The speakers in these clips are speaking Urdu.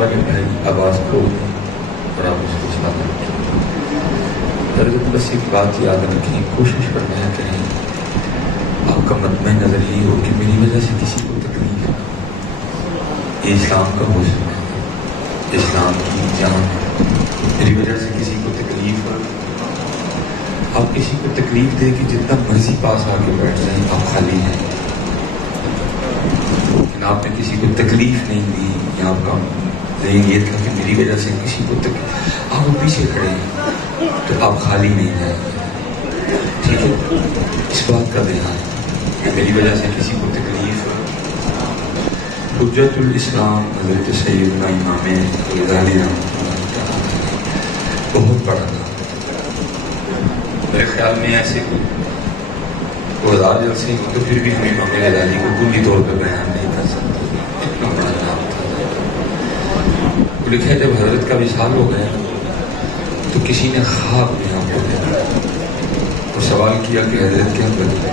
والے بھائی آواز کو اور آپ اس کو چلاتے رکھیں. بس ایک بات یاد رکھیں, کوشش فرمایا کریں آپ کا مطمئن نظر یہ ہو کہ میری وجہ سے کسی کو تکلیف نہ ہو. یہ اسلام کا حسن ہے, اسلام کی جان ہے. میری وجہ سے کسی کو تکلیف ہو, آپ کسی کو تکلیف دے کہ جتنا مرضی پاس آ کے بیٹھ جائیں آپ خالی ہیں. لیکن آپ نے کسی کو تکلیف نہیں دی, یا آپ کا یہ تھا کہ میری وجہ سے کسی کو تکلیف, آپ وہ پیچھے کھڑے ہیں تو آپ خالی نہیں ہیں. ٹھیک ہے, اس بات کا دھیان کہ میری وجہ سے کسی کو تکلیف. حجت الاسلام حضرت سیدنا امام غزالی بہت بڑا تھا. میرے خیال میں ایسے کو 1000 جلسے ہوں تو پھر بھی ہم امام غزالی کو کلی طور پہ بیان نہیں کر سکتے. اتنا بڑا نام تھا. وہ لکھا ہے جب حضرت کا وصال ہو گیا تو کسی نے خواب میں آپ کو دیکھا اور سوال کیا کہ حضرت کیا کرتے.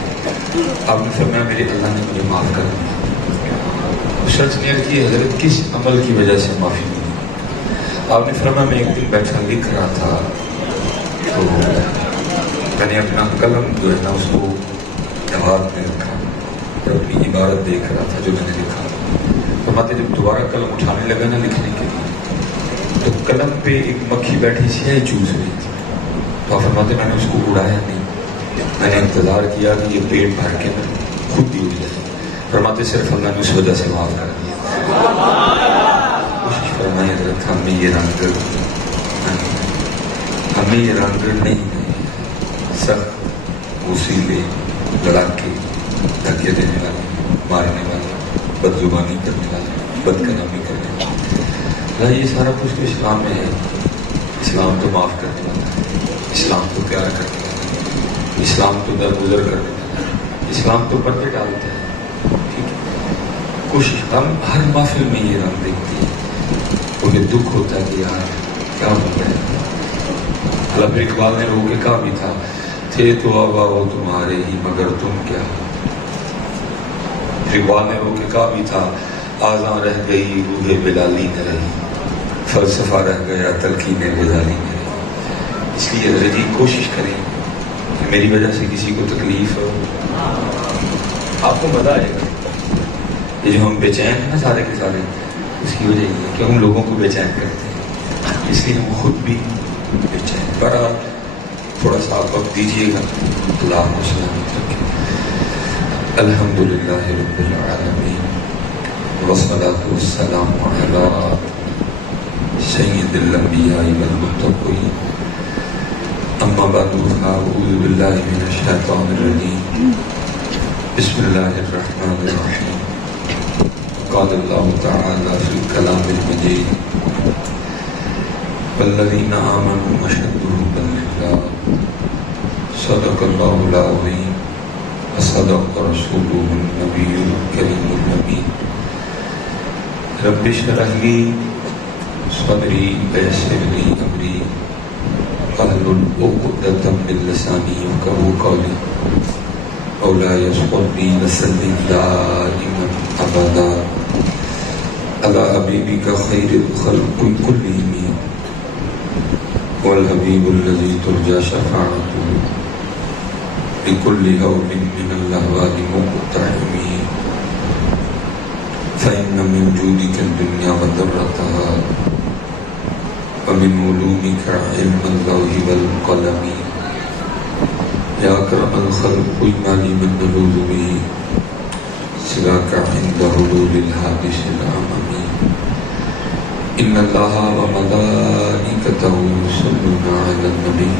آپ نے فرمایا میرے اللہ نے مجھے معاف کر دیا. شخص نے کی حضرت کس عمل کی وجہ سے معافی ملی؟ آپ نے فرمایا میں ایک دن بیٹھا لکھ رہا تھا تو میں نے اپنا قلم جو ہے نا اس کو جواب میں رکھا اور اپنی عبارت دیکھ رہا تھا جو میں نے لکھا. فرماتے جب دوبارہ قلم اٹھانے لگا نا لکھنے کے لیے تو قلم پہ ایک مکھی بیٹھی سیاہی چوس رہی تھی. تو فرماتے میں نے اس کو اڑایا نہیں, میں نے انتظار کیا کہ یہ پیٹ بھر کے خود بھی اڑ جائے. فرماتے صرف اللہ نے اس وجہ سے معاف کر دیا. کوشش فرمائے حضرت ہمیں یہ رنگ نہیں ہے. سخت وسیلے لڑاکے دھکے دینے والے, مارنے والے, بد زبانی کرنے والے, بد کلامی کرنے والے, یہ سارا کچھ تو اسلام میں ہے. اسلام تو معاف کرنے والا ہے, اسلام تو پیار کرنے والا ہے, اسلام تو درگزر کرنے والا ہے, اسلام تو پردے ڈالتا ہے. ٹھیک ہے, کوشش ہم ہر محفل میں یہ رنگ دیکھتے ہیں. مجھے دکھ ہوتا ہے کہ یار کیا ہو گیا. علامہ اقبال نے رو کے کہا بھی تھا تھے تو آبا ہو تمہارے ہی مگر تم کیا. اقبال نے رو کے کہا بھی تھا آزاں رہ گئی روح بلالی نہ رہی, فلسفہ رہ گیا تلقین غزالی نہ رہی. اس لیے حضرت جی کوشش کریں کہ میری وجہ سے کسی کو تکلیف ہو. آپ کو مزہ آئے گا. یہ جو ہم بے چین ہیں نا سارے کے سارے, اس کی وجہ یہ ہے کہ ہم لوگوں کو بے چین کرتے ہیں, اس لیے ہم خود بھی بے چین. بڑا تھوڑا سا وقت دیجیے گا. اللہ کو سلامت رکھے. الحمدللہ رب العالمین والصلاة والسلام علی سید الانبیاء والمتقین. اما بعد فاعوذ باللہ من الشیطان الرجیم. بسم اللہ الرحمن الرحیم. قال اللہ تعالی فی الکلام المجید والذین آمنوا اشد حبا للہ. صدق اللہ العظیم وصدق رسولہ النبی الکریم الامین. رب اشرح لی صدری ویسر لی امری واحلل عقدۃ من لسانی یفقهوا قولی. مولاي صل وسلم دائما ابدا على حبيبك خير الخلق كلهم والحبيب الذي ترجى شفاعته بكل هول من الاهوال مقتحمه. فإن من جودك الدنيا وضرتها ومن علومك علم اللوح والقلم. يا أكرم الخلق ما لي من نلوذ به سواك عند حلول الحادث الأمم. إن الله وملائكته يصلون على النبي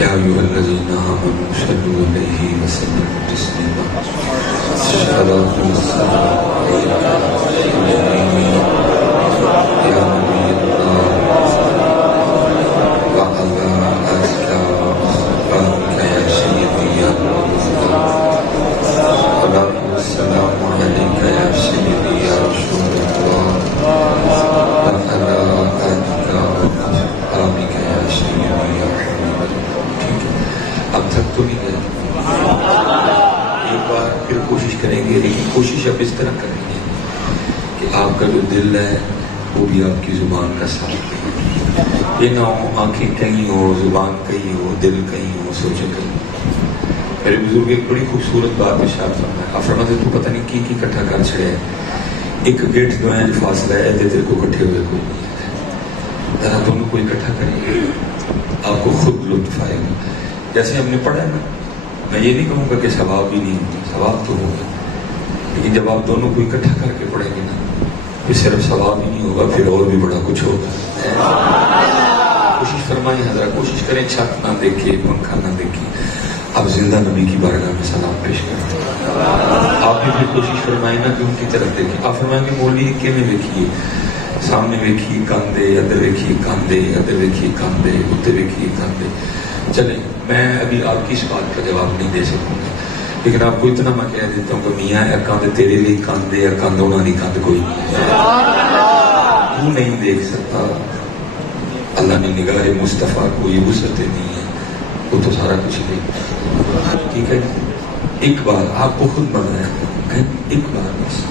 يا أيها الذين آمنوا صلوا عليه وسلموا تسليما. الصلاة والسلام عليك يا نبي الله وعلى آلك وأصحابك يا سيدي يا رسول الله. الصلاة والسلام عليك يا سيدي يا رسول الله وعلى آلك وأصحابك يا سيدي يا حبيب الله. اب تک تو نہیں گئے. ایک بار پھر کوشش کریں گے, لیکن کوشش اب اس طرح کریں گے کہ آپ کا جو دل ہے وہ بھی آپ کی زبان کا ساتھ دیں. یہ نہ ہو آنکھیں کہیں ہو، زبان کہیں ہو، دل کہیں ہو، سوچیں کہیں. میرے بزرگ ایک بڑی خوبصورت بات ارشاد فرمایا. آپ فرماتے تو پتہ نہیں کی اکٹھا کر چھڑے ہے. ایک گیٹ دو ہے فاصلہ ہے تیرے کو اکٹھے ہوئے کوئی نہیں ہے. ذرا دونوں کو اکٹھا کریں گے آپ کو خود لطف آئے گا. جیسے ہم نے پڑھا ہے نا، میں یہ نہیں کہوں گا کہ ثواب بھی نہیں ہوگا، ثواب تو ہوگا، لیکن جب آپ دونوں کو اکٹھا کر کے پڑھیں گے نا پھر صرف ثواب ہی نہیں ہوگا، پھر اور بھی بڑا کچھ ہوگا. کوشش فرمائیں حضرات، کوشش کریں چھت نہ دیکھیے، پنکھا نہ دیکھیے، آپ زندہ نبی کی بارگاہ میں سلام پیش کریں. آپ بھی پھر کوشش فرمائیں نا کہ ان کی طرف دیکھیں. آپ فرمائیں گے مولوی کے میں دیکھیے، سامنے ویکھی کاندے، ادھر ویکھی کاندے، ادھر ویکھی کاندے، اتنے ویکھی کاندے. چلیں میں ابھی آپ کی اس بات کا جواب نہیں دے سکوں گا، لیکن آپ کو اتنا میں کہہ دیتا ہوں کہ میاں اے کاندے تیرے لیے کاندے یا کاندونا نہیں کاند کوئی نہیں. تو نہیں دیکھ سکتا، اللہ نے نگاہ مصطفیٰ کو یہ وسعت نہیں ہے، وہ تو سارا کچھ دیکھ. ٹھیک ہے، ایک بار آپ کو خود بنایا ہے، ایک بار بس.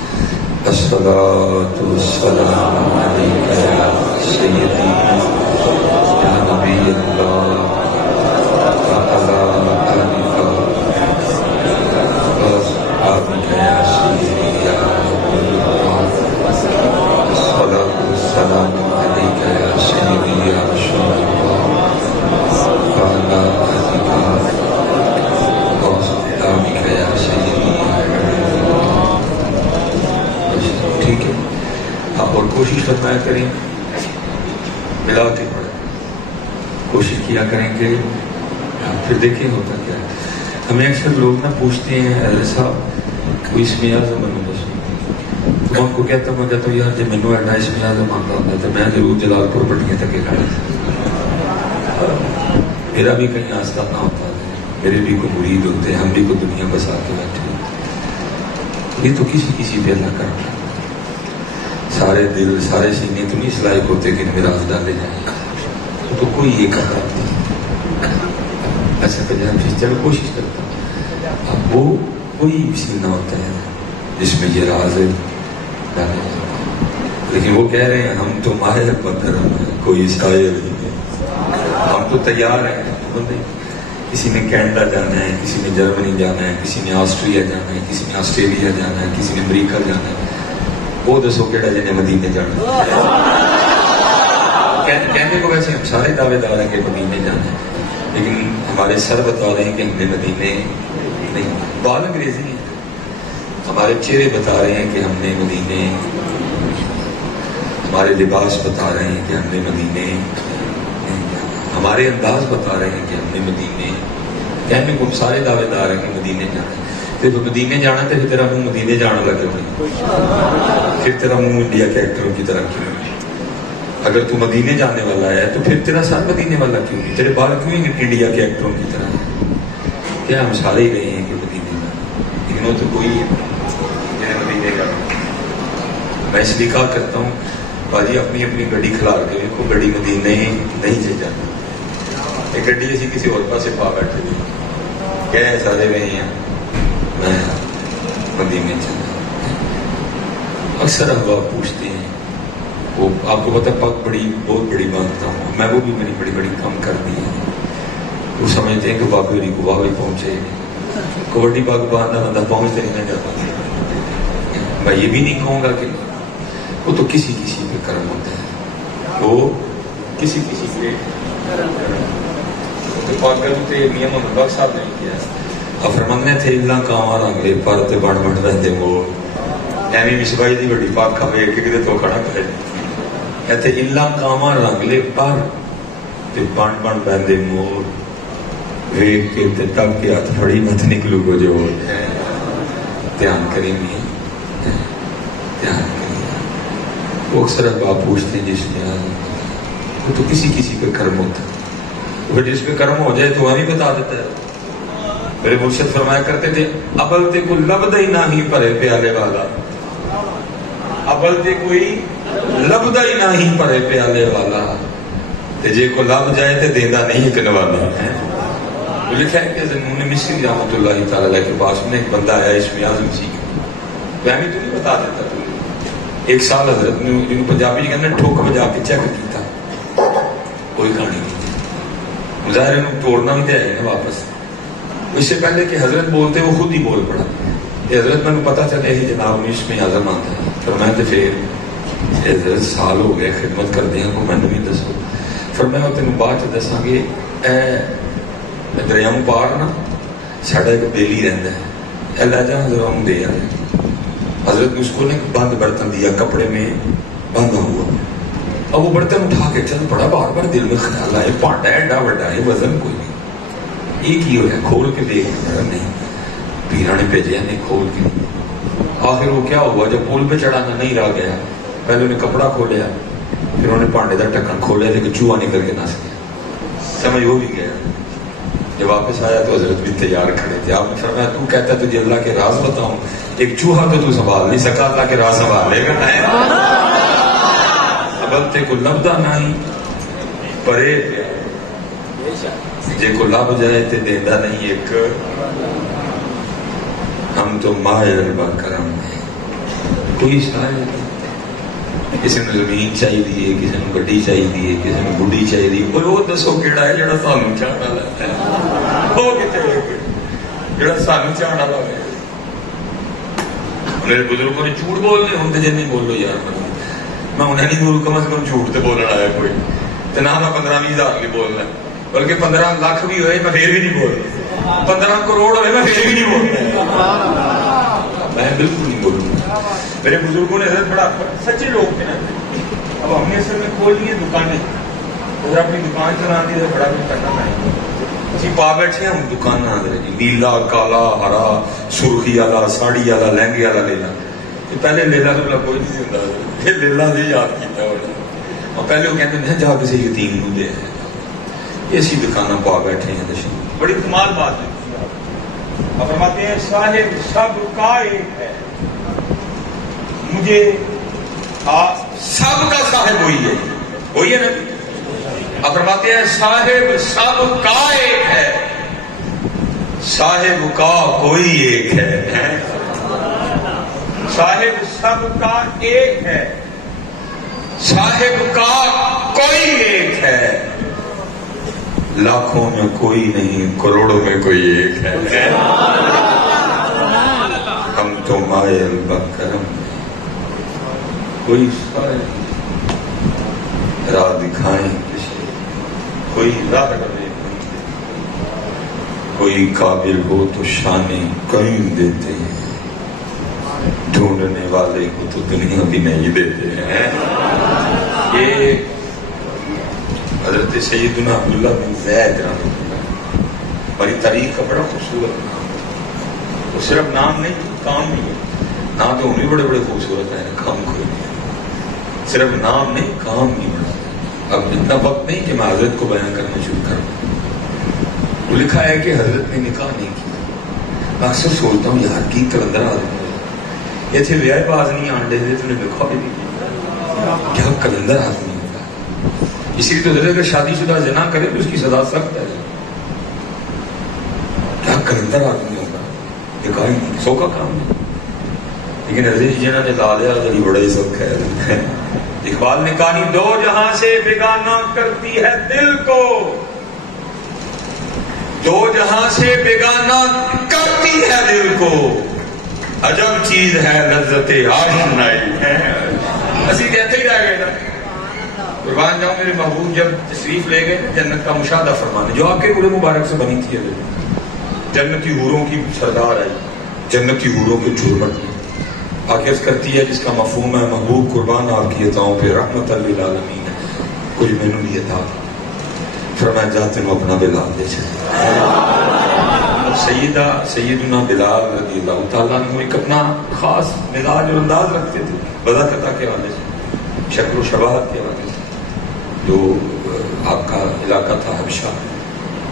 الصلاۃ والسلام علیک یا سیدی یا نبی اللہ وعلی آلک وصحبک یا سیدی یا نبی اللہ. الصلاۃ والسلام علیک یا سیدی یا رسول اللہ وعلی آلک وصحبک یا سیدی. ٹھیک ہے، آپ اور کوشش فرمایا کریں، ملا کے پڑھیں، کوشش کیا کریں کہ پھر دیکھیں ہوتا کیا ہے. ہمیں اکثر لوگ نہ پوچھتے ہیں حضرت صاحب کوئی اسم اعظم بنو بس، تو میں کو کہتا ہوں یار جب مینو ایڈا اسم اعظم آتا ہوتا تو میں ضرور جلال پور پٹیاں تک کھڑا تھا. میرا بھی کہیں آستانہ ہوتا ہے، میرے بھی کوئی مرید ہوتے ہیں، ہم بھی کوئی دنیا بسا کے بیٹھے ہوتے. یہ تو کسی پہ اللہ کرتا ہے. سارے دل سارے سینے تو نہیں اس لائق ہوتے کہ میرا راز ڈالے جائیں، تو کوئی یہ کرتا ایسا کہ جائے. چلو کوشش کرتا ہوں. اب وہ کوئی سینہ ہوتا ہے جس میں یہ راز ڈالے جاتا ہے، لیکن وہ کہہ رہے ہیں ہم تو ماہر مکرم ہیں، کوئی شاعر نہیں ہے، ہم تو تیار ہیں. کسی نے کینیڈا جانا ہے، کسی نے جرمنی جانا ہے، کسی نے آسٹریا جانا ہے، کسی نے آسٹریلیا جانا ہے، کسی نے امریکہ جانا ہے. وہ دسو کہڑا جن مدینے جانا. کہنے کو ویسے ہم سارے دعوے دار ہیں کہ مدینے جانا ہے، لیکن ہمارے سر بتا رہے ہیں کہ ہم نے مدینے نہیں. بال انگریزی ہیں، ہمارے چہرے بتا رہے ہیں کہ ہم نے مدینے، ہمارے لباس بتا رہے ہیں کہ ہم نے مدینے، ہمارے انداز بتا رہے ہیں کہ ہم نے مدینے. کہنے کو سارے دعوے دار ہیں کہ مدینے جانا ہے. پھر مدینے جانا تو پھر تیرا منہ مدینے جانا لگے گا، پھر تیرا منہ انڈیا کے ایکٹروں کی طرح کیوں؟ اگر تو مدینے جانے والا ہے تو پھر تیرا سر مدینے والا کیوں نہیں؟ تیرے بال کیوں انڈیا کے ایکٹروں کی طرح ہے؟ کیا ہم سارے ہی رہے ہیں کہ مدینے جانا، لیکن وہ تو کوئی ہے مدینے کا. میں اس لیے کہا کرتا ہوں باجی اپنی اپنی گڈی کھلار کے دیکھو، گڈی مدینے نہیں جے جانا. ایک گڈی اسی کسی اور پاسے پا بیٹھے ہوئے کیا ہے سارے رہے ہیں مدینے چلے. اکثر احباب پوچھتے ہیں، وہ آپ کو پتا پگ بڑی بہت بڑی باندھتا ہوں میں، وہ بھی میری بڑی بڑی کم کر دی ہے. وہ سمجھتے ہیں کہ باغوری کو باغ پہنچے، کوٹی باغ باندھنا بندہ پہنچتے نہیں نہ جاتا. میں یہ بھی نہیں کہوں گا کہ وہ تو کسی پہ کرم ہوتا ہے، وہ کسی پہ پاگل تے میاں محمد بخش صاحب نے کیا فرمانے تھے اللہ کاواں رنگلے پر تے بن بن رہندے مور. ایویں مسوائی دی بڑی پاک کھوے کہ کتے تو کھڑا کرے ایتھے اللہ کاواں رنگلے پر تے بن بن رہندے مور. ویکھ کے تے تک کے ہاتھ پھڑی مت نکلو کو جو دھیان کریں میاں، دھیان کریں. وہ اکثر احباب پوچھتے ہیں جس میں وہ تو کسی پہ کرم ہوتا ہے، وہ جس پہ کرم ہو جائے تو ہمیں بتا دیتا ہے. میرے مرشد فرمایا کرتے تھے ابل تے کوئی لبدا ہی نہ ہی پرے پیالے والا، ابل تے کوئی لبدا ہی نہ ہی پرے پیالے والا، تے جے کو لب جائے تے دیندا نہیں کن والا. لکھا ہے کہ زنون مصری رحمۃ اللہ تعالی علیہ کے پاس میں ایک بندہ آیا اسم اعظم سی، میں بھی تو نہیں بتا دیتا تم ایک سال حضرت نے جنہوں پنجابی جی کہنے ٹھوک بجا کے چیک کیتا، کوئی کہانی نہیں، ظاہر انہوں توڑنا بھی تو ہے نا واپس۔ اس سے پہلے کہ حضرت بولتے وہ خود ہی بول پڑا کہ حضرت میں پتا چلے ہی جناب اس میں اعظم آتا ہے، فرمایا تو پھر حضرت سال ہو گئے خدمت کر دیا کو میں نہیں دسو، فرمایا تین بعد دساں گے اے دریاؤں پار نا ساڈا ایک بیلی رہتا ہے، اے لے جا ذرا ہم دے آئے۔ حضرت نے اس کو نے بند برتن دیا کپڑے میں بندھا ہوا، اب وہ برتن اٹھا کے چل پڑا، بار بار دل میں خیال آئے پانڈا ایڈا بڑا ہے وزن کوئی نہیں، ایک ہی ہوا کھول کے دیکھ نہیں، پیرا نے بھیجا نہیں کھول کے۔ آخر وہ کیا ہوا جب پول پہ چڑھانا نہیں رہ گیا، پہلے انہیں کپڑا کھولیا، پھر انہوں نے پانڈے کا ڈھکن کھولیا لیکن چوہا نکل کے نس گیا، سمجھ وہ بھی گیا۔ جب واپس آیا تو حضرت بھی تیار کھڑے تھے، آپ نے فرمایا تو کہتا ہے تجھے اللہ کے راز بتاؤں، ایک چوہا تو سنبھال نہیں سکا، اللہ کے راز سنبھال لے گا، ابلتے کو لبدا نہیں پرے جے کو لب جائے تے دیندہ نہیں ایک، ہم تو ماہر با کرم ہیں، کوئی شاید کسی نے زمین چاہیے، کسی نے گڈی چاہیے، کسی نے بڈی چاہیے، کوئی وہ دسو کیڑا ہے جڑا سانو چاہنا لگتا ہے، وہ کتے جڑا سانو چاہنا لگتا ہے۔ میرے بزرگوں نے جھوٹ بولنے ہوں جی نہیں بولو یار، میں انہیں نہیں بولوں، کم از کم جھوٹ تو بولنا آیا کوئی تو نہ میں 15-20 ہزار نہیں بولنا، بلکہ 15 لاکھ بھی ہوئے میں پھر بھی نہیں بولنا، 15 کروڑ ہوئے میں پھر بھی نہیں بولنا، میں بالکل نہیں بولوں۔ میرے بزرگوں نے حضرت بڑا سچے لوگ تھے نا، اب ہم نے اصل میں کھول لی دکانیں، اگر اپنی دکان چلا دی تو بڑا کچھ کرنا پڑے گا، اسی پا بیٹھے ہم دکان نہ دے جی نیلا کالا ہرا سرخی والا ساڑی والا لہنگے والا لیلا، پہلے لیلا تو کوئی نہیں ہوتا، یہ لیلا سے یاد کیتا اور پہلے وہ کہتے ہیں جا کسی یتیم کو دے، ایسی دکانیں پا بیٹھے ہیں دشن، بڑی کمال بات ہے۔ آپ فرماتے ہیں صاحب سب کا ایک ہے، مجھے سب کا صاحب وہی ہے نا، آپ فرماتے ہیں صاحب سب کا ایک ہے، صاحب کا کوئی ایک ہے، صاحب سب کا ایک ہے، صاحب کا کوئی ایک ہے، لاکھوں میں کوئی نہیں کروڑوں میں کوئی ایک ہے، ہم تو مائل بکرم، کوئی راہ دکھائیں کوئی راہ کرے، کوئی قابل ہو تو شانے قائم دیتے ہیں، ڈھونڈنے والے کو تو دنیا بھی نہیں دیتے ہیں۔ یہ حضرت سیدنا عبداللہ بن زید رحمۃ اللہ ہماری تاریخ کا بڑا خوبصورت نام، وہ صرف نام نہیں کام بھی ہے، نام تو انہیں بڑے بڑے خوبصورت ہیں، کام کوئی نہیں، صرف نام نہیں کام بھی بڑا۔ اب اتنا وقت نہیں کہ میں حضرت کو بیان کرنا شروع کروں، وہ لکھا ہے کہ حضرت نے نکاح نہیں کیا، میں اکثر سوچتا ہوں یار کی کلندر آدمی یہ تھے ویاہ باز نہیں آنڈے تھے تو نے نکاح بھی نہیں کیا کلندر آدمی ہوتا ہے، اسی لیے تو حضرت اگر شادی شدہ زنا کرے تو اس کی سزا سخت ہے، کیا کلندر آدمی ہوگا، نکاح ہی نہیں، سو کا کام نہیں، لیکن حضرت جنہوں نے لا لیا تو بڑا ہی سب خیر ہے۔ اقبال نے کہانی دو جہاں سے بیگانہ کرتی ہے دل کو، دو جہاں سے بیگانہ کرتی ہے دل کو، عجب چیز ہے لذت آشنائی ہے، اسی کہتے ہی رہ گئے نا۔ قربان جاؤں میرے محبوب جب تشریف لے گئے جنت کا مشاہدہ فرمانے، جو آپ کے گڑے مبارک سے بنی تھی، جنتی حوروں کی سردار آئی، جنتی حوروں کے جھرمٹ میں آخر کرتی ہے جس کا مفہوم ہے محبوب قربان آپ کی عطاؤں پہ رحمت للعالمین ہے، کچھ میں نے نہیں عطا فرمایا جاتے ہیں اپنا بلال دے چلے۔ سیدنا بلال رضی اللہ تعالیٰ عنہ ایک اپنا خاص مزاج اور انداز رکھتے تھے، بذاقتہ کے حوالے سے، شکل و شباہت کے حوالے سے، جو آپ کا علاقہ تھا حبشہ۔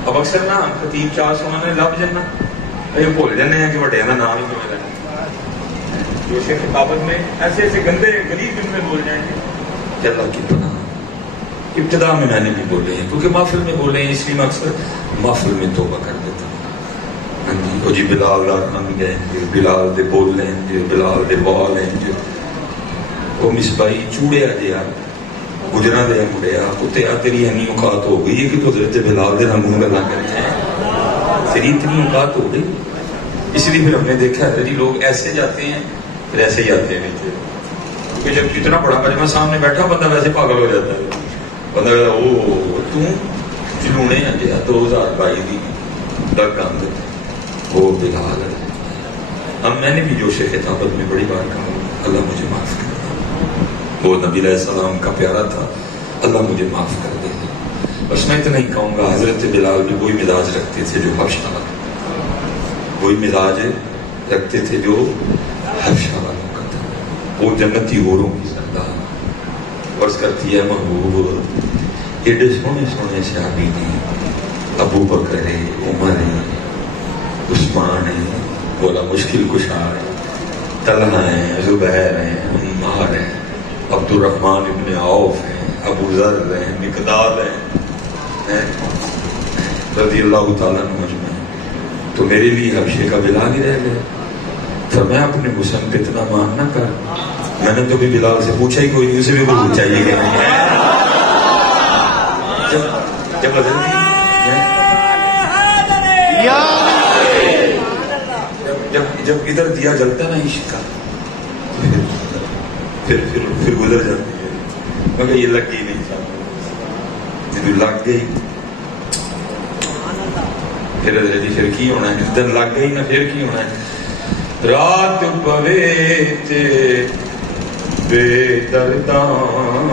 اب اکثر نا خطیب چار سمانے لب جانا یہ بھول جانے ہیں کہ بڑے کا نام ہی کیوں لینا، جو شیخ خطابت میں ایسے ایسے گندے غلیظ جملے بول جائیں گے کہ اللہ کی پناہ۔ ابتدا میں نے بھی بولے ہیں کیونکہ محفل میں بولے ہیں، اس لیے میں اکثر محفل میں توبہ کر دیتا ہوں۔ وہ جی بلال رن گئے، بلال دے بول لیں، بلال دے بال ہیں، وہ مصباحی چوڑیا جہا گجرا دیا مڑیا کتیا تیری اینی اوقات ہو گئی ہے کہ تو حضرت بلال دے منہ گلا کرتے ہیں، تیری اتنی اوقات ہو گئی. اس لیے پھر ہم نے دیکھا ہے جی لوگ ایسے جاتے ہیں پھر ایسے ہی آتے ہیں نیچے، کیونکہ جب اتنا بڑا مجمع سامنے بیٹھا بندہ ویسے پاگل ہو جاتا ہے. بندہ کہتا او جلونے ہیں جی 2022 کی ڈر کام دیتے وہ بلال ہے. اب میں نے بھی جوش خطابت میں بڑی بار کہا اللہ مجھے معاف کر دے، وہ نبی علیہ السلام کا پیارا تھا، اللہ مجھے معاف کر دے. بس میں اتنا ہی کہوں گا حضرت بلال بھی وہی مزاج رکھتے تھے جو حبشہ والے، وہی مزاج رکھتے تھے جو حبشہ والوں کا تھا. وہ جنتی حوروں کی سردار عرض کرتی ہے محبوب ایڈے سونے سونے صحابی نے، ابو بکر ہے، عمر ہے، عثمان ہے، بولا مشکل کشا ہے، طلحہ ہیں، زبیر ہیں، عمار ہیں، عبد الرحمن ابن عوف ہیں، ابو ذر ہیں، مقداد ہیں رضی اللہ تعالیٰ عنہ مجمعین. تو میرے لیے حبشے کا بلال ہی رہ گیا. فرمایا اپنے حسن پہ اتنا مان نہ کر. میں نے تو بھی بلال سے پوچھا ہی کوئی نہیں، اسے بھی کوئی چاہیے کہ نہیں. جب جب ادھر دیا جلتا نا عشق کا پھر گزر جاتی ہے. مگر یہ لگ گئی نہیں چاہتا، جب لگ گئی پھر کی ہونا ہے، جس دن لگ گئی نا پھر کی ہونا ہے. رات پوے تے بے دردان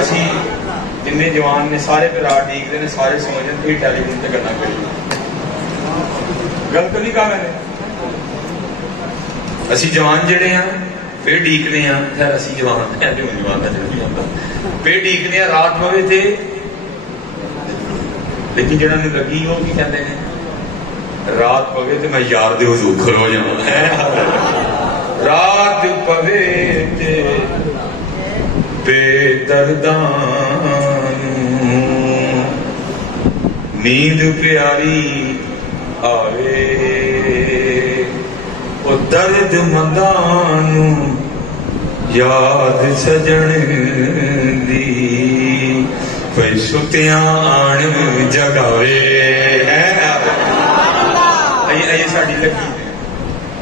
اسی جن جوان نے سارے پہ رات ڈیکتے ہیں، سارے سمجھتے ہیں ٹیلی فون سے کرنا پڑی. غلط نہیں کہا میں نے. اسی جوان جڑے ہیں پھر ڈیکنے ہیں، خیر اسی جوان ہے جو جوان کا جڑ نہیں آتا پھر ڈیکنے ہیں رات پوے تے. لیکن جنہوں نے لگی وہ کی کہتے ہیں رات پوے تے میں یار دے حضور کھلو جاؤں. رات پوے تے بے دردان نیند پیاری آوے وہ درد مندانو یاد سجن دی پئی ستیاں جگاوے. یہ ساڑی لگی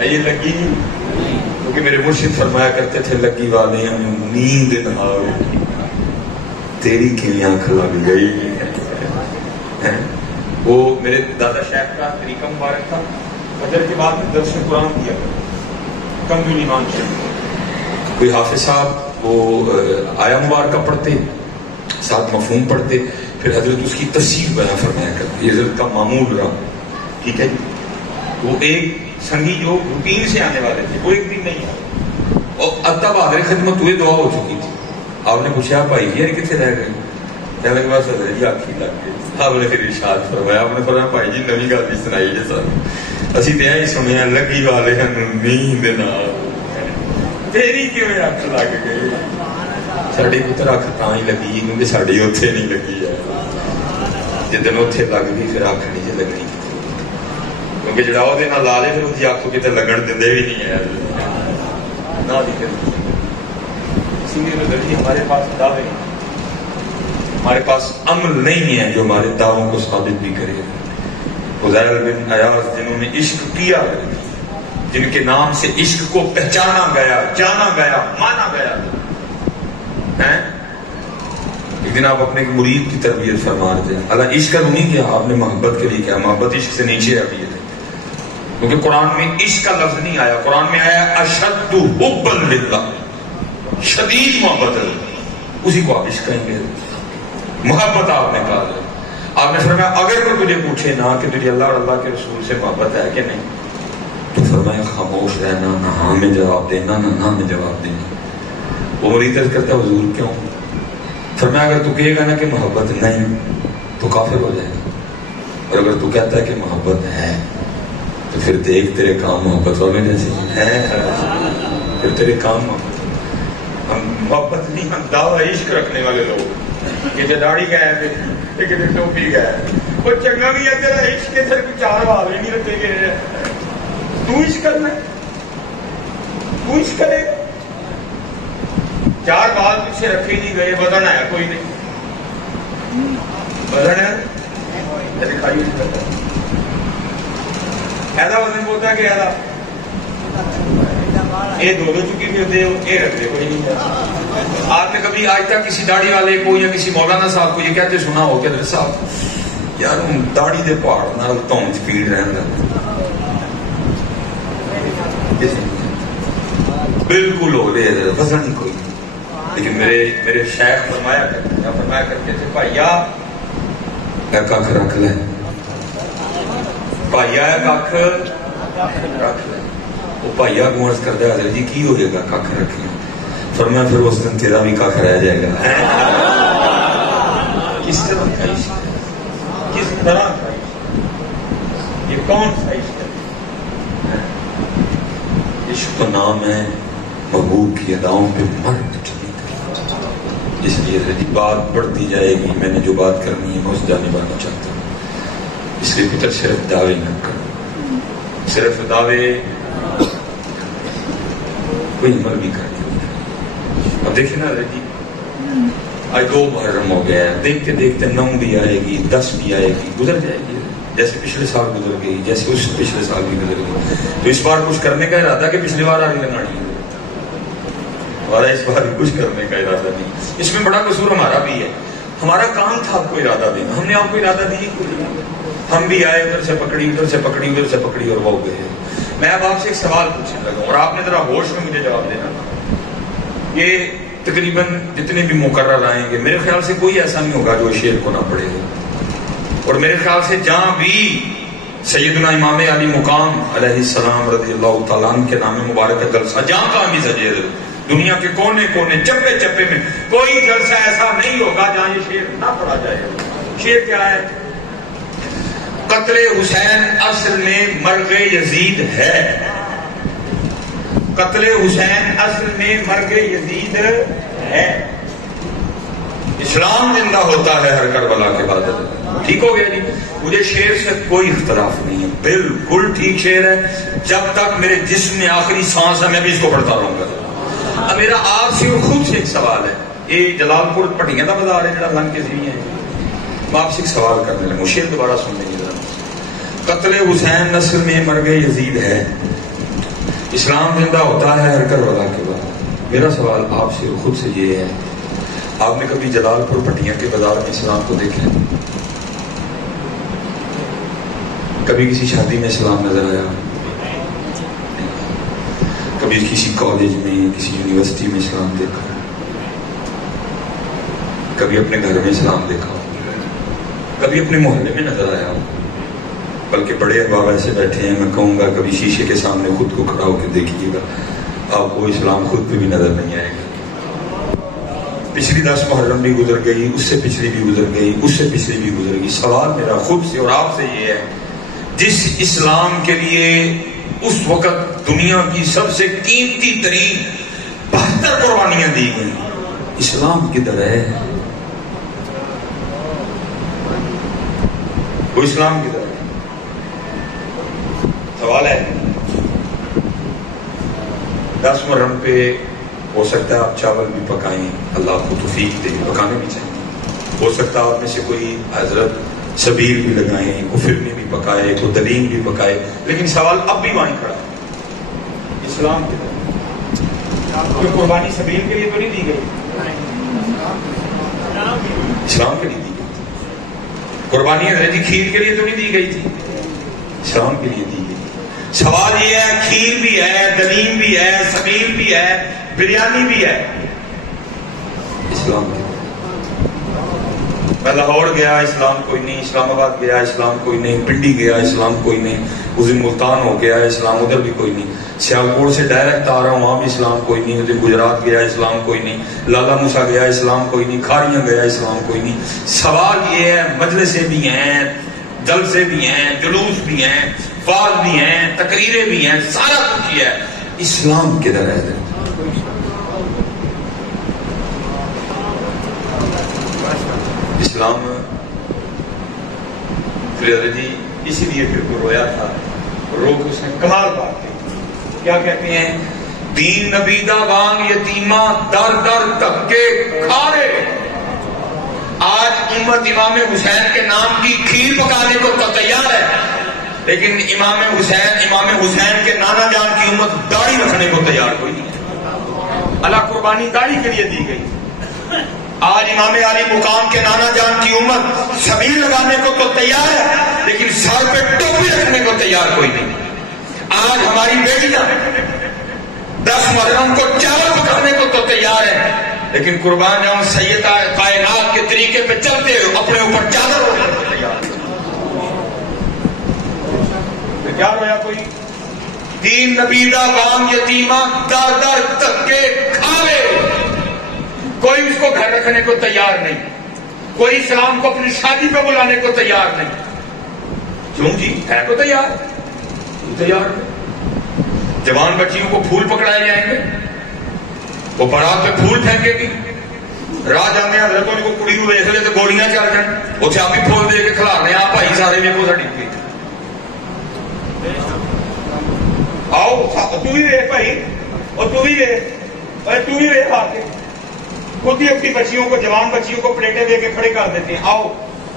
یہ لگی کیونکہ میرے مرشد فرمایا کرتے تھے لگی والے ہم نیند نہ آوے تیری کی آنکھ لگ گئی. وہ میرے دادا شیخ کا طریقہ مبارک تھا، فجر کے بعد میں درس قرآن کیا کم بھی ایمان شریف. کوئی حافظ صاحب وہ آیا مبارکہ پڑھتے ساتھ مفہوم پڑھتے، پھر حضرت اس کی تفسیر بیان فرمایا کرتے. یہ حضرت کا معمول رہا. ٹھیک ہے جی. وہ ایک سنگی جو روٹین سے آنے والے تھے وہ ایک دن نہیں آئے اور ادھا بہادر خدمت ہوئے دعا ہو چکی تھی. آپ نے پوچھا بھائی جی کتنے رہ گئے؟ کہنے کے بعد صدر جی آخری لگ گئی. آپ نے پھر ارشاد فرمایا، آپ نے فرمایا بھائی جی نوی گل بھی سنائی جی سر اسی تو یہی سنیا لگی والے نیند تیری کیوں اکھ لگ گئی. ساری پتر اکھ تاں ہی لگی کیونکہ ساری اتنے نہیں لگی ہے. جدن اتنے لگ گئی پھر اکھ نہیں جی لگنی کیونکہ جڑا وہ لا لے پھر اس کی اکھ کتنے لگن دے بھی نہیں ہے نہ. ہمارے پاس دعوے ہمارے پاس عمل نہیں ہے جو ہمارے دعووں کو ثابت بھی کرے. فضیل بن عیاض جنہوں نے عشق کیا، جن کے نام سے عشق کو پہچانا گیا، جانا گیا، مانا گیا. ایک دن آپ اپنے مرید کی تربیت فرما رہے تھے. اللہ عشق کا نہیں کیا آپ نے محبت کے لیے کیا. محبت عشق سے نیچے آتی ہے کیونکہ قرآن میں عشق کا لفظ نہیں آیا. قرآن میں آیا اشد حبا للہ، شدید محبت ہے، اسی کو آپ عشق کہیں گے. محبت آپ نے کہا. آپ نے فرمایا اگر کوئی تجھے پوچھے نا کہ تجھے اللہ اور اللہ کے رسول سے محبت ہے کہ نہیں، تو فرمایا خاموش رہنا، نہ ہاں میں جواب دینا نہ نہ میں جواب دینا. وہ مرید عرض کرتا حضور کیوں؟ فرمایا اگر تو کہے گا نا کہ محبت نہیں تو کافر ہو جائے گا، اور اگر تو کہتا ہے کہ محبت ہے تو پھر دیکھ تیرے کام محبت والے جیسے ہیں، پھر تیرے کام محبت. ہم محبت نہیں، ہم دعویٰ عشق رکھنے والے لوگ. کہ جو داڑھی گیا ہے کہ ٹوپی گیا ہے وہ چنگا بھی ہے تیرا عشق کے سر کو چار والے نہیں رکھتے گئے تو عشق کرنا. کچھ کرے گا؟ 4 بال پیچھے رکھے نہیں گئے، بدن ہے کوئی نہیں، بدن ہے دکھائی نہیں کرتا، ایسا وزن بولتا ہے کہ ایسا یہ 2 چکی پھرتے ہو، یہ رکھتے کوئی نہیں۔ آپ نے کبھی آج تک کسی داڑھی والے کو یا کسی مولانا صاحب کو یہ کہتے سنا ہو کہ حضرت صاحب یار ہوں داڑھی دے پہاڑ نال تون سپیڈ رہنا؟ بالکل ہو رہے وزن ہی کوئی نہیں۔ لیکن میرے شیخ فرمایا کرتے تھے بھائیا کھ رکھ لے، بھائیا کھ رکھ لے۔ وہ بھائیا کو عرض کرتا ہے حضرت جی کی ہوئے گا کھ رکھنا؟ فرمایا پھر اس دن تیرا بھی کھ رہ جائے گا۔ کس طرح کا عشق ہے؟ کس طرح کا عشق؟ یہ کون سا عشق ہے؟ عشق کا نام ہے محبوب کی اداؤں پہ مرد چلی۔ اس لیے بات بڑھتی جائے گی، میں نے جو بات کرنی ہے میں اس جانب آنا چاہتا ہوں۔ اس لیے پتر صرف دعوے نہ کرو، صرف دعوے کوئی عمل بھی کر دیا۔ اب دیکھیں نا جی آج 2 محرم ہو گیا ہے، دیکھتے دیکھتے 9 بھی آئے گی، 10 بھی آئے گی، گزر جائے گی، جیسے پچھلے سال گزر گئی، جیسے اس پچھلے سال بھی گزر گئی۔ تو اس بار کچھ کرنے کا ارادہ کہ پچھلی بار آگے لگانی ہے؟ ہمارا اس بار کچھ کرنے کا ارادہ نہیں۔ اس میں بڑا قصور ہمارا بھی ہے، ہمارا کام تھا آپ کو ارادہ دینا، ہم نے آپ کو ارادہ دی کوئی، ہم بھی آئے ادھر سے پکڑی ادھر سے پکڑی ادھر سے پکڑی اور وہ گئے۔ میں اب آپ سے ایک سوال پوچھنے لگا اور آپ نے ذرا ہوش میں مجھے جواب دینا تھا۔ یہ تقریباً جتنے بھی مقرر آئیں گے میرے خیال سے کوئی ایسا نہیں ہوگا جو شعر کو نہ پڑھے گا، اور میرے خیال سے جہاں بھی سیدنا امام علی مقام علیہ السلام رضی اللہ تعالیٰ عنہ کے نام مبارک کا جلسہ جہاں کہاں بھی سجے دنیا کے کونے کونے چپے چپے میں کوئی جلسہ ایسا نہیں ہوگا جہاں یہ شعر نہ پڑھا جائے گا۔ شعر کیا ہے؟ قتل حسین اصل میں مرغ یزید ہے، قتل حسین اصل میں مرغ یزید ہے، اسلام زندہ ہوتا ہے ہر کربلا کے بعد۔ ٹھیک ہو گیا جی؟ مجھے شعر سے کوئی اختلاف نہیں ہے، بالکل ٹھیک شعر ہے، جب تک میرے جسم میں آخری سانس ہے میں بھی اس کو پڑھتا رہوں گا۔ اب میرا آپ سے خود سے ایک سوال ہے، یہ جلال پور پٹیاں کا بازار ہے جڑا لنگ کے سی ہے، میں آپ سے ایک سوال کرنے لگا، شعر دوبارہ سن لیں گے ذرا۔ قتل حسین نسل میں مرغ یزید ہے، اسلام زندہ ہوتا ہے ہر کربلا کے بعد۔ میرا سوال آپ سے خود سے یہ ہے، آپ نے کبھی جلال پور پٹیاں کے بازار میں اسلام کو دیکھا؟ کبھی کسی شادی میں اسلام نظر آیا؟ کبھی کسی کالج میں کسی یونیورسٹی میں اسلام دیکھا؟ کبھی اپنے گھر میں اسلام دیکھا؟ کبھی اپنے محلے میں نظر آیا ہو؟ بلکہ بڑے احباب ایسے بیٹھے ہیں، میں کہوں گا کبھی شیشے کے سامنے خود کو کھڑا ہو کے دیکھیے گا، آپ کو اسلام خود پہ بھی نظر نہیں آئے گا۔ پچھلی 10 محرم بھی گزر گئی، اس سے پچھلی بھی گزر گئی، اس سے پچھلی بھی گزر گئی۔ سوال میرا خود سے اور آپ سے یہ ہے، جس اسلام کے لیے اس وقت دنیا کی سب سے قیمتی ترین 72 قربانیاں دی گئی، اسلام کدھر ہے؟ وہ اسلام کدھر ہے؟ سوال ہے۔ 10 محرم پہ ہو سکتا ہے آپ چاول بھی پکائیں، اللہ آپ کو توفیق دے، پکانے بھی چاہیے۔ ہو سکتا ہے آپ میں سے کوئی حضرت سبیل بھی لگائیں، کوئی فرنی بھی پکائے، کوئی دلیم بھی پکائے، لیکن سوال اب بھی وہیں کھڑا ہے، اسلام کے طرف کوئی قربانی سبیل کے لیے تو نہیں دی گئی، اسلام کے لیے دی گئی تھی۔ قربانی حضرت کھیر کے لیے تو نہیں دی گئی تھی، اسلام کے لیے دی گئی۔ سوال یہ ہے، کھیر بھی ہے، دلیم بھی ہے، سبیل بھی ہے، بریانی بھی ہے، اسلام کے لیے۔ میں لاہور گیا، اسلام کوئی نہیں، اسلام آباد گیا، اسلام کوئی نہیں، پنڈی گیا، اسلام کوئی نہیں، اس دن ملتان ہو گیا، اسلام ادھر بھی کوئی نہیں، سیالکوٹ سے ڈائریکٹ آ رہا ہوں وہاں بھی اسلام کوئی نہیں، ادھر گجرات گیا اسلام کوئی نہیں، لالا موسا گیا اسلام کوئی نہیں، کھاریاں گیا اسلام کوئی نہیں۔ سوال یہ ہے، مجلسیں بھی ہیں، جلسے بھی ہیں، جلوس بھی ہیں، وعظ بھی ہیں، تقریریں بھی ہیں، سارا کچھ ہے، اسلام کدھر ہے؟ اسلام جی اسی لیے پھر کو رویا تھا، رو کے اس نے کمال بات کی، کیا کہتے ہیں؟ دین نبیدہ وانگ یتیمہ در در دھکے کھارے. آج امت امام حسین کے نام کی کھیر پکانے کو تو تیار ہے، لیکن امام حسین کے نانا جان کی امت داڑھی رکھنے کو تیار کوئی نہیں ہے. اللہ قربانی داڑھی کے لیے دی گئی. آج امام علی مقام کے نانا جان کی امت شبیر لگانے کو تو تیار ہے، لیکن سر پہ ٹوپی رکھنے کو تیار کوئی نہیں. آج ہماری بیٹیاں 10 محرم کو چاول پکانے کو تو تیار ہے، لیکن قربان جاؤں سیدہ کائنات کے طریقے پہ چلتے اپنے اوپر چادر ہونے کو تیار ہے. کیا رویا کوئی؟ دین نبیدہ وام یتیمہ در در دھکے کھاوے. کوئی اس کو گھر رکھنے کو تیار نہیں، کوئی اسلام کو اپنی شادی پہ بلانے کو تیار نہیں. کیوں جی؟ ہے تو تیار، تیار. جوان بچیوں کو پھول پکڑائے جائیں گے، وہ بارات پہ پھول پھینکے گی. راہ جانے حضرتوں نے کو کڑی کو دیکھ لے تو گوڑیاں چل جائیں، اتنے آپ ہی پھول دے کے کھلا رہے ہیں. آپ بھائی سارے میں کو ساڑی آؤ تو بھی رہے بھائی، اور تو بھی رہے آ کے خود ہی اپنی بچیوں کو، جوان بچیوں کو پلیٹیں دے کے کھڑے کر دیتے ہیں. آؤ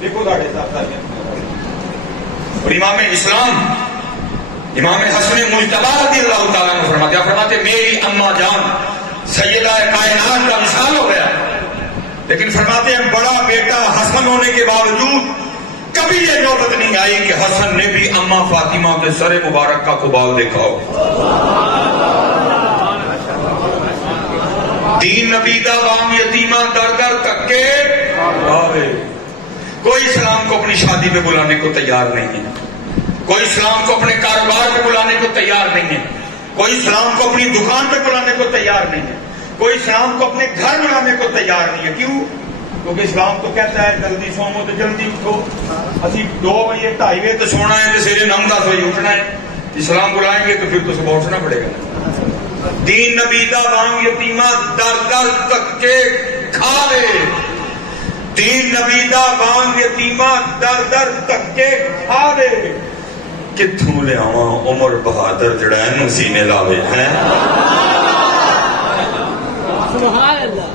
دیکھو ساڑھے ساتھ. اور امام اسلام امام حسن مجتبی رضی اللہ تعالیٰ عنہ فرماتے میری اماں جان سیدہ کائنات کا مثال ہو گیا، لیکن فرماتے ہیں بڑا بیٹا حسن ہونے کے باوجود کبھی یہ نوبت نہیں آئی کہ حسن نے بھی اماں فاطمہ کے سر مبارک کا قبال دیکھا ہو. دین نبیدہ وام یتیمہ در در دھکے کھاوے. کوئی اسلام کو اپنی شادی پہ بلانے کو تیار نہیں ہے، کوئی اسلام کو اپنے کاروبار پہ بلانے کو تیار نہیں ہے، کوئی اسلام کو اپنی دکان پہ بلانے کو تیار نہیں ہے، کوئی اسلام کو اپنے گھر بلانے کو تیار نہیں ہے. کیوں؟ کیونکہ اسلام تو کہتا ہے جلدی سوو تو جلدی اٹھو. اسی 2 بجے 2:30 بجے تو سونا ہے تو سویرے 9-10 بجے اٹھنا ہے. اسلام بلائیں گے تو پھر تو صبح اٹھنا پڑے گا. دین نبیدہ وام یتیمہ در در دھکے کھاوے. دین نبیدہ وام یتیمہ در در دھکے کھاوے. کتھوں لے آواں عمر بہادر جڑا ہے نو سینے لاوے ہیں. سبحان اللہ.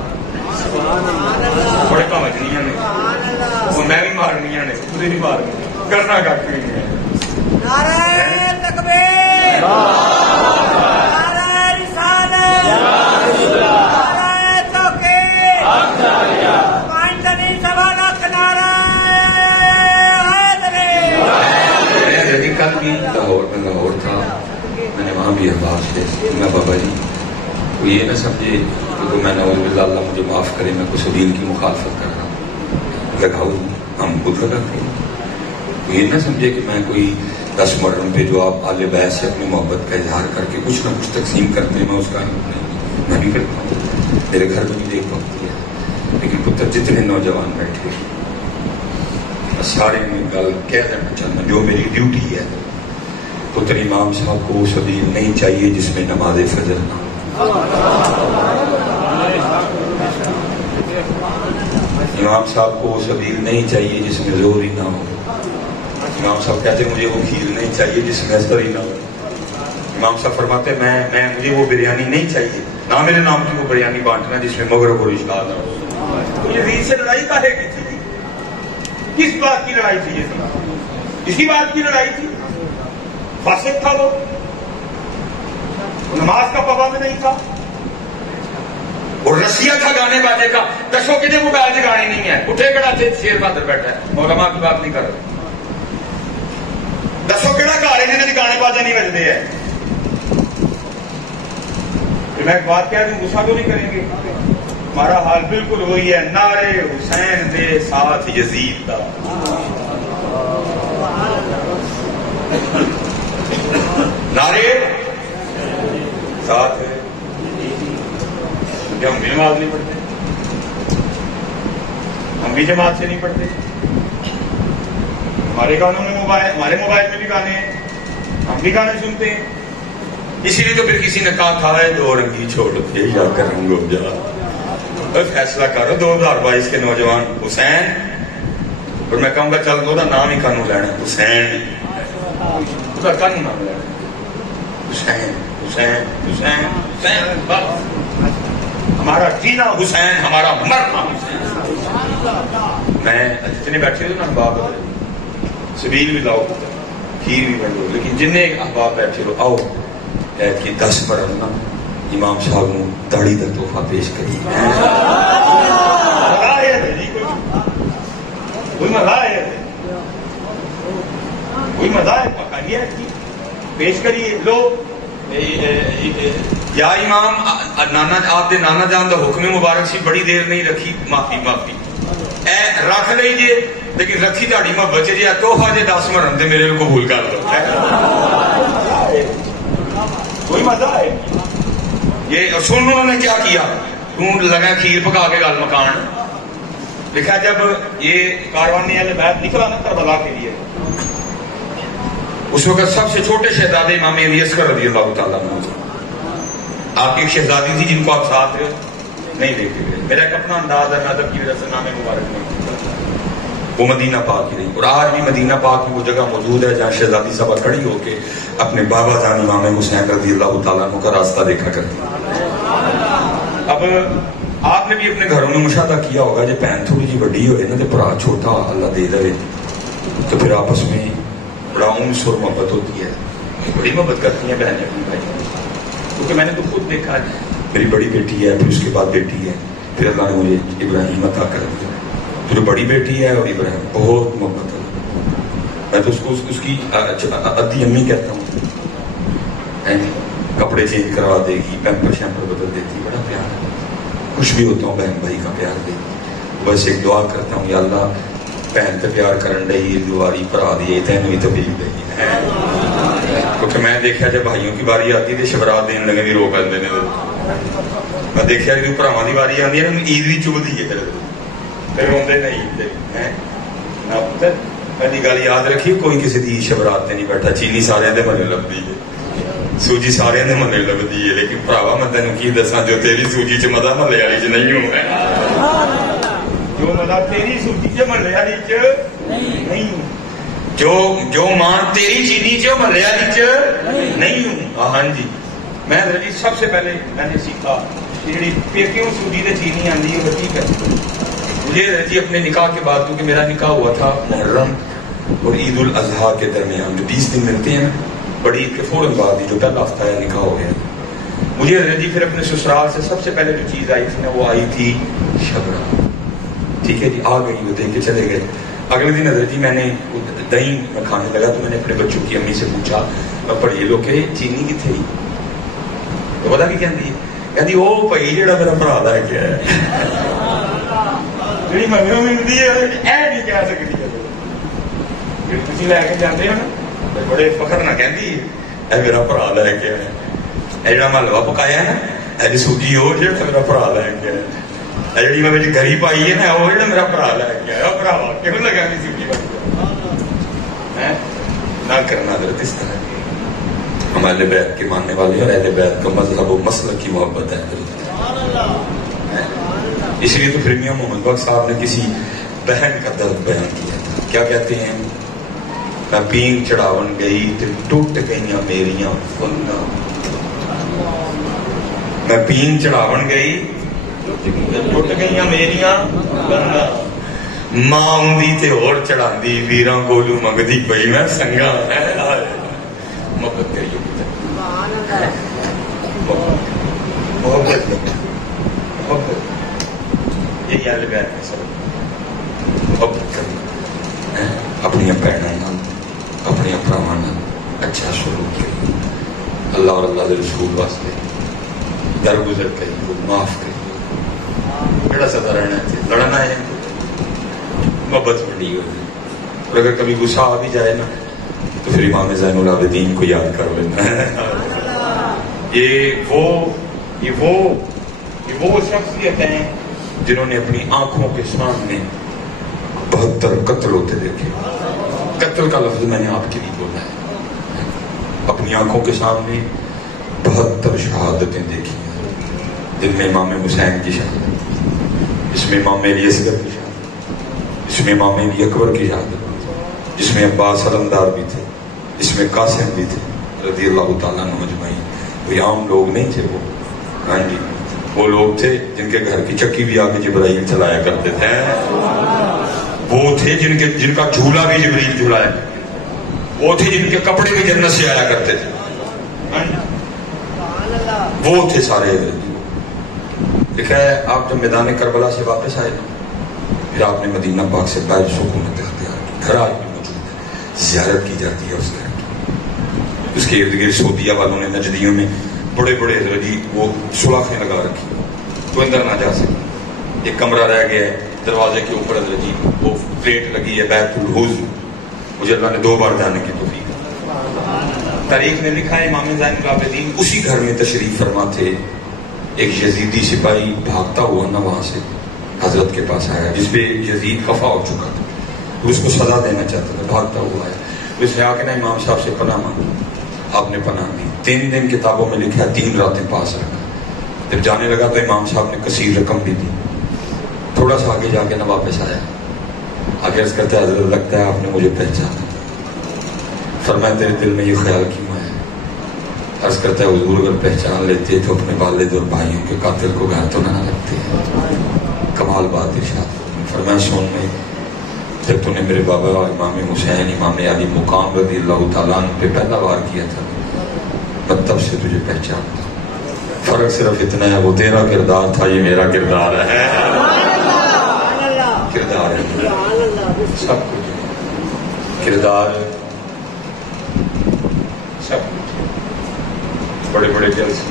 بڑے کامجنیاں نے وہ میں بھی مارنیاں نے خود ہی نہیں مارنی کرنا کا کوئی نہیں ہے. نعرہ تکبیر، نعرہ رسالت، نعرہ توحید، پانچویں سوا لاکھ نعرہ حیدری. کل بھی لاہور تھا، میں نے وہاں بھی احباب سے میں بابا جی وہ یہ نہ سمجھے کہ میں نعوذ باللہ اللہ مجھے معاف کرے میں کچھ دین کی مخالفت کر رہا ہوں. لگاؤ ہم خود لگاتے ہیں. وہ یہ نہ سمجھے کہ میں کوئی 10 محرم پہ جو آپ آل بیت سے اپنی محبت کا اظہار کر کے کچھ نہ کچھ تقسیم کرتے ہیں میں اس کا میں بھی کرتا ہوں. میرے گھر میں بھی دیکھ پاتی ہے، لیکن پتر جتنے نوجوان بیٹھے سارے میں گل کہہ دینا چاہتا جو میری ڈیوٹی ہے. پتر امام صاحب کو اس دین نہیں چاہیے جس میں نماز فجر نہ ہو. امام صاحب کو وہ دین نہیں چاہیے جس میں زور ہی نہ ہو. امام صاحب کہتے مجھے وہ کھیر نہیں چاہیے جس میں اثر ہی نہ ہو. امام صاحب فرماتے میں مجھے وہ بریانی نہیں چاہیے، نہ میرے نام کی وہ بریانی بانٹنا جس میں مغرب اور عشاء نہ ہو. تو یہ دین سے لڑائی کاہے کی تھی؟ کس بات کی لڑائی تھی؟ یہ تھی اسی بات کی لڑائی تھی. فاسق تھا وہ نماز کا پابند نہیں تھا، اور رسیہ تھا گانے باجے کا. دسو کہ موبائل سے گانے نہیں ہے، اٹھے کڑا تھے شیر بہادر بیٹھا ہے، علماء کی بات نہیں کر رہا. دسو کہڑا گھر ہے جنہیں گانے باجے نہیں بجتے ہیں. میں ایک بات کہہ دوں غصہ تو نہیں کریں گے، ہمارا حال بالکل وہی ہے. نعرے حسین دے ساتھ یزید دا. نعرے ساتھ ہے کیا ہم بھی نماز نہیں پڑھتے؟ ہم بھی جماعت سے نہیں پڑھتے. ہمارے گانوں میں ہمارے موبائل میں بھی گانے ہیں، ہم بھی گانے سنتے ہیں. اسی لیے تو پھر کسی نے کہا تھا ہے 2 رنگی چھوڑ کے یا کروں گو جا. فیصلہ کرو 2022 کے نوجوان حسین، اور میں کہوں گا چل دو نام ہی کانوں لینا حسین، کانوں نام لینا حسین حسین حسین. حسین بس، ہمارا جینا حسین، ہمارا مرنا حسین. میں جتنے بیٹھے ہو نا احباب سبیل بھی لاؤ، کھیر بھی بنو، لیکن جن احباب بیٹھے ہو آؤ کہ 10 مرن نا امام صاحب کو داڑھی کا تحفہ پیش کریے. کوئی مزہ ہے، کوئی مزہ ہے، پیش کریے. لو یا امام نانا آپ دے نانا جان دا حکم مبارک سی بڑی دیر نہیں رکھی، معافی معافی اے رکھ لیجیے، لیکن رکھی تاڑی میں بچے جی تحفہ جی 10 مرن دے میرے کو قبول کر دو. کوئی مزہ ہے یہ. سن انہوں نے کیا کیا، تم لگا کھیر پکا کے گل مکان. دیکھا جب یہ کاروانی والے بیت نکلا نا کربلا کے لیے، اس وقت سب سے چھوٹے شہزادے امام علی اصغر رضی اللہ تعالیٰ عنہ، آپ کی ایک شہزادی تھی جن کو آپ ساتھ نہیں دیکھتے تھے. میرا ایک اپنا انداز ہے، ادب کی وجہ سے نام مبارک نہیں، وہ مدینہ پاک ہی رہی. اور آج بھی مدینہ پاک میں وہ جگہ موجود ہے جہاں شہزادی صاحبہ کھڑی ہو کے اپنے بابا جان امام حسین رضی اللہ تعالیٰ عنہ کا راستہ دیکھا کرتی. اب آپ نے بھی اپنے گھروں میں مشاہدہ کیا ہوگا، جب بہن تھوڑی جی بڑی ہوئے نا تو برا چھوٹا اللہ دے دے تو پھر آپس میں بڑا انس اور محبت ہوتی ہے، بڑی محبت کرتی ہیں بہنیں اپنی بھائی. کیونکہ میں نے تو خود دیکھا ہے، میری بڑی بیٹی ہے، پھر اس کے بعد بیٹی ہے، پھر اللہ نے مجھے ابراہیم عطا کر دیا، پھر بڑی بیٹی ہے اور ابراہیم بہت محبت ہے. میں تو اس کو اس کی ادھی امی کہتا ہوں. کپڑے چینج کروا دے گی، پیمپر شیمپر بدل دیتی، بڑا پیار ہے. خوش بھی ہوتا ہوں بہن بھائی کا پیار دے. بس ایک دعا کرتا ہوں یا اللہ بہن تو پیار کرن ڈی دواری پرا دی تینوں ہی تبدیل دے. کیونکہ میں دیکھا جب بھائیوں کی باری آتی ہے شبرات دین لگے بھی روک آتے ہیں. میں دیکھا جب بھراواں دی باری آتی ہے عید بھی چبھتی ہے پھر روندے نہیں عید. پہلی گل یاد رکھی، کوئی کسی دی شبرات تے نہیں بیٹھا، چینی سارے دے ملے لبدی ہے، سوجی سارے دے ملے لبدی ہے، لیکن بھراوا میں تینوں کی دساں جو تیری سوجی چ مزہ ملے والی چ نہیں ہوں، جو مزہ تیری سوجی چ ملے والی چ نہیں ہوں، جو مان تیری چینی چ ملے والی چ نہیں ہوں. ہاں جی، میں جی سب سے پہلے میں نے سیکھا جی پیکیوں سوجی تے چینی آندی ہے وہ ٹھیک ہے. مجھے جی اپنے نکاح کے بعد، کیونکہ میرا نکاح ہوا تھا محرم اور عید الاضحیٰ کے درمیان، جو 20 دن ملتے ہیں بڑی عید کے فوراً بعد ہی جو پہلا ہفتہ ہے نکاح ہو گیا. مجھے جی پھر اپنے سسرال سے سب سے پہلے جو چیز آئی تھی نا وہ آئی تھی شبرا. ٹھیک ہے جی، آ گئی، وہ دے کے چلے گئے. اگلے دن حضرت جی میں نے دہی میں کھانے لگا تو میں نے اپنے بچوں کی امی سے پوچھا، میں پڑھیے لو کہ چینی کتنے ہی تو پتا کی کہتی وہ بھائی جہاں میرا برا لے کے آیا جی ممی ملتی ہے نہیں کہہ سکتی تھی لے کے جاتے ہو نا بڑے فخر نہ کہتی اے میرا برا لے کے آیا، اے جہاں میں حلوا پکایا نا اے سوجی وہ جہاں میرا برا لے کے آیا، جی میں گری پائی ہے نا وہ جہاں میرا برا لے کے آیا. براوا کیوں لگا نہیں سوجی نہ کرنا حضرت اس طرح. ہم اہل بیت کے ماننے والے اور اہل بیت کا مذہب و مسلک کی محبت ہے. اس لیے تو پھر میاں محمد بخش صاحب نے کسی بہن کا درد بیان کیا تھا. کیا کہتے ہیں؟ میں پینگ چڑھاون گئی تو ٹوٹ گئیاں میریاں فناں، میں پینگ چڑھاون گئی ٹوٹ گئیاں میریاں فناں، ماں آؤندی تے اور چڑھاندی ویراں کولوں منگدی پئی میں سنگاں. محبت کریے، محبت یہی اہل بیت کا سبب، محبت کرنا، اپنی بہنوں اپنے بھراواں اچھا سلوک کریے، اللہ اور اللہ کے رسول واسطے درگزر کریے، معاف کریے. کہڑا سدا رہنا ہے، لڑنا ہے، محبت بڑی ہوگی. اور اگر کبھی غصہ آ بھی جائے نا تو پھر امام زین العابدین کو یاد کر لینا ہے. یہ وہ شخصیت ہیں جنہوں نے اپنی آنکھوں کے سامنے 72 قتل ہوتے دیکھے. قتل کا لفظ میں نے آپ کے لیے بولا ہے. اپنی آنکھوں کے سامنے 72 شہادتیں دیکھی، جن میں امام حسین کی شہادت، جس میں امام علی اصغر کی شہادت، جس میں امام علی اکبر کی شہادت، جس میں عباس علمدار بھی تھے، جس میں قاسم بھی تھے رضی اللہ تعالیٰ عنہ اجمعین. کوئی عام لوگ نہیں تھے، وہ ہاں جی، وہ لوگ تھے جن کے گھر کی چکی بھی آ کے جبرائیل چلایا کرتے تھے، وہ تھے جن کا جھولا بھی جبرائیل جھولایا، وہ تھے جن کے کپڑے بھی جنت سے آیا کرتے تھے، وہ تھے سارے حضرت جی۔ لکھا ہے آپ جب میدان کربلا سے واپس آئے پھر آپ نے مدینہ پاک سے باہر سکونت اختیار کی، گھر آج بھی موجود ہے، زیارت کی جاتی ہے اس گھر کی۔ اس کے ارد گرد سعودیہ والوں نے نجدیوں میں بڑے بڑے حضرت جی وہ سلاخیں لگا رکھی تو اندر نہ جا سکے، ایک کمرہ رہ گیا ہے دروازے کے اوپر حضرت جی وہ پلیٹ لگی ہے بیت الحوض، مجھے اللہ نے 2 بار جانے کی توفیق۔ تاریخ میں لکھا ہے امام زین العابدین اسی گھر میں تشریف فرما تھے، ایک یزیدی سپاہی بھاگتا ہوا نہ وہاں سے حضرت کے پاس آیا جس پہ یزید خفا ہو چکا تھا، تو اس کو سزا دینا چاہتا تھا، بھاگتا ہوا آیا، اس نے آ کے نا امام صاحب سے پناہ مانگی، آپ نے پناہ دی، 3 دن کتابوں میں لکھا ہے 3 راتیں پاس رکھا، جب جانے لگا تو امام صاحب نے کثیر رقم بھی دی، تھوڑا سا آگے جا کے نہ واپس آیا، آگے عرض کرتا ہے حضرت لگتا ہے آپ نے مجھے پہچانا، فرمایا تیرے دل میں یہ خیال کیوں ہے؟ عرض کرتا ہے حضور اگر پہچان لیتے تو اپنے والد اور بھائیوں کے قاتل کو گھر تو نہ لگتے ہیں۔ کمال بات ارشاد فرمایا سن میں جب تو نے میرے بابا امام حسین امام علی مقام رضی اللہ تعالیٰ عنہ پہ پہلا وار کیا تھا میں تب سے تجھے پہچانتا، فرق صرف اتنا ہے وہ تیرا کردار تھا یہ میرا کردار ہے، کردار ہے سب کچھ، کردار سب کچھ، بڑے بڑے جلسے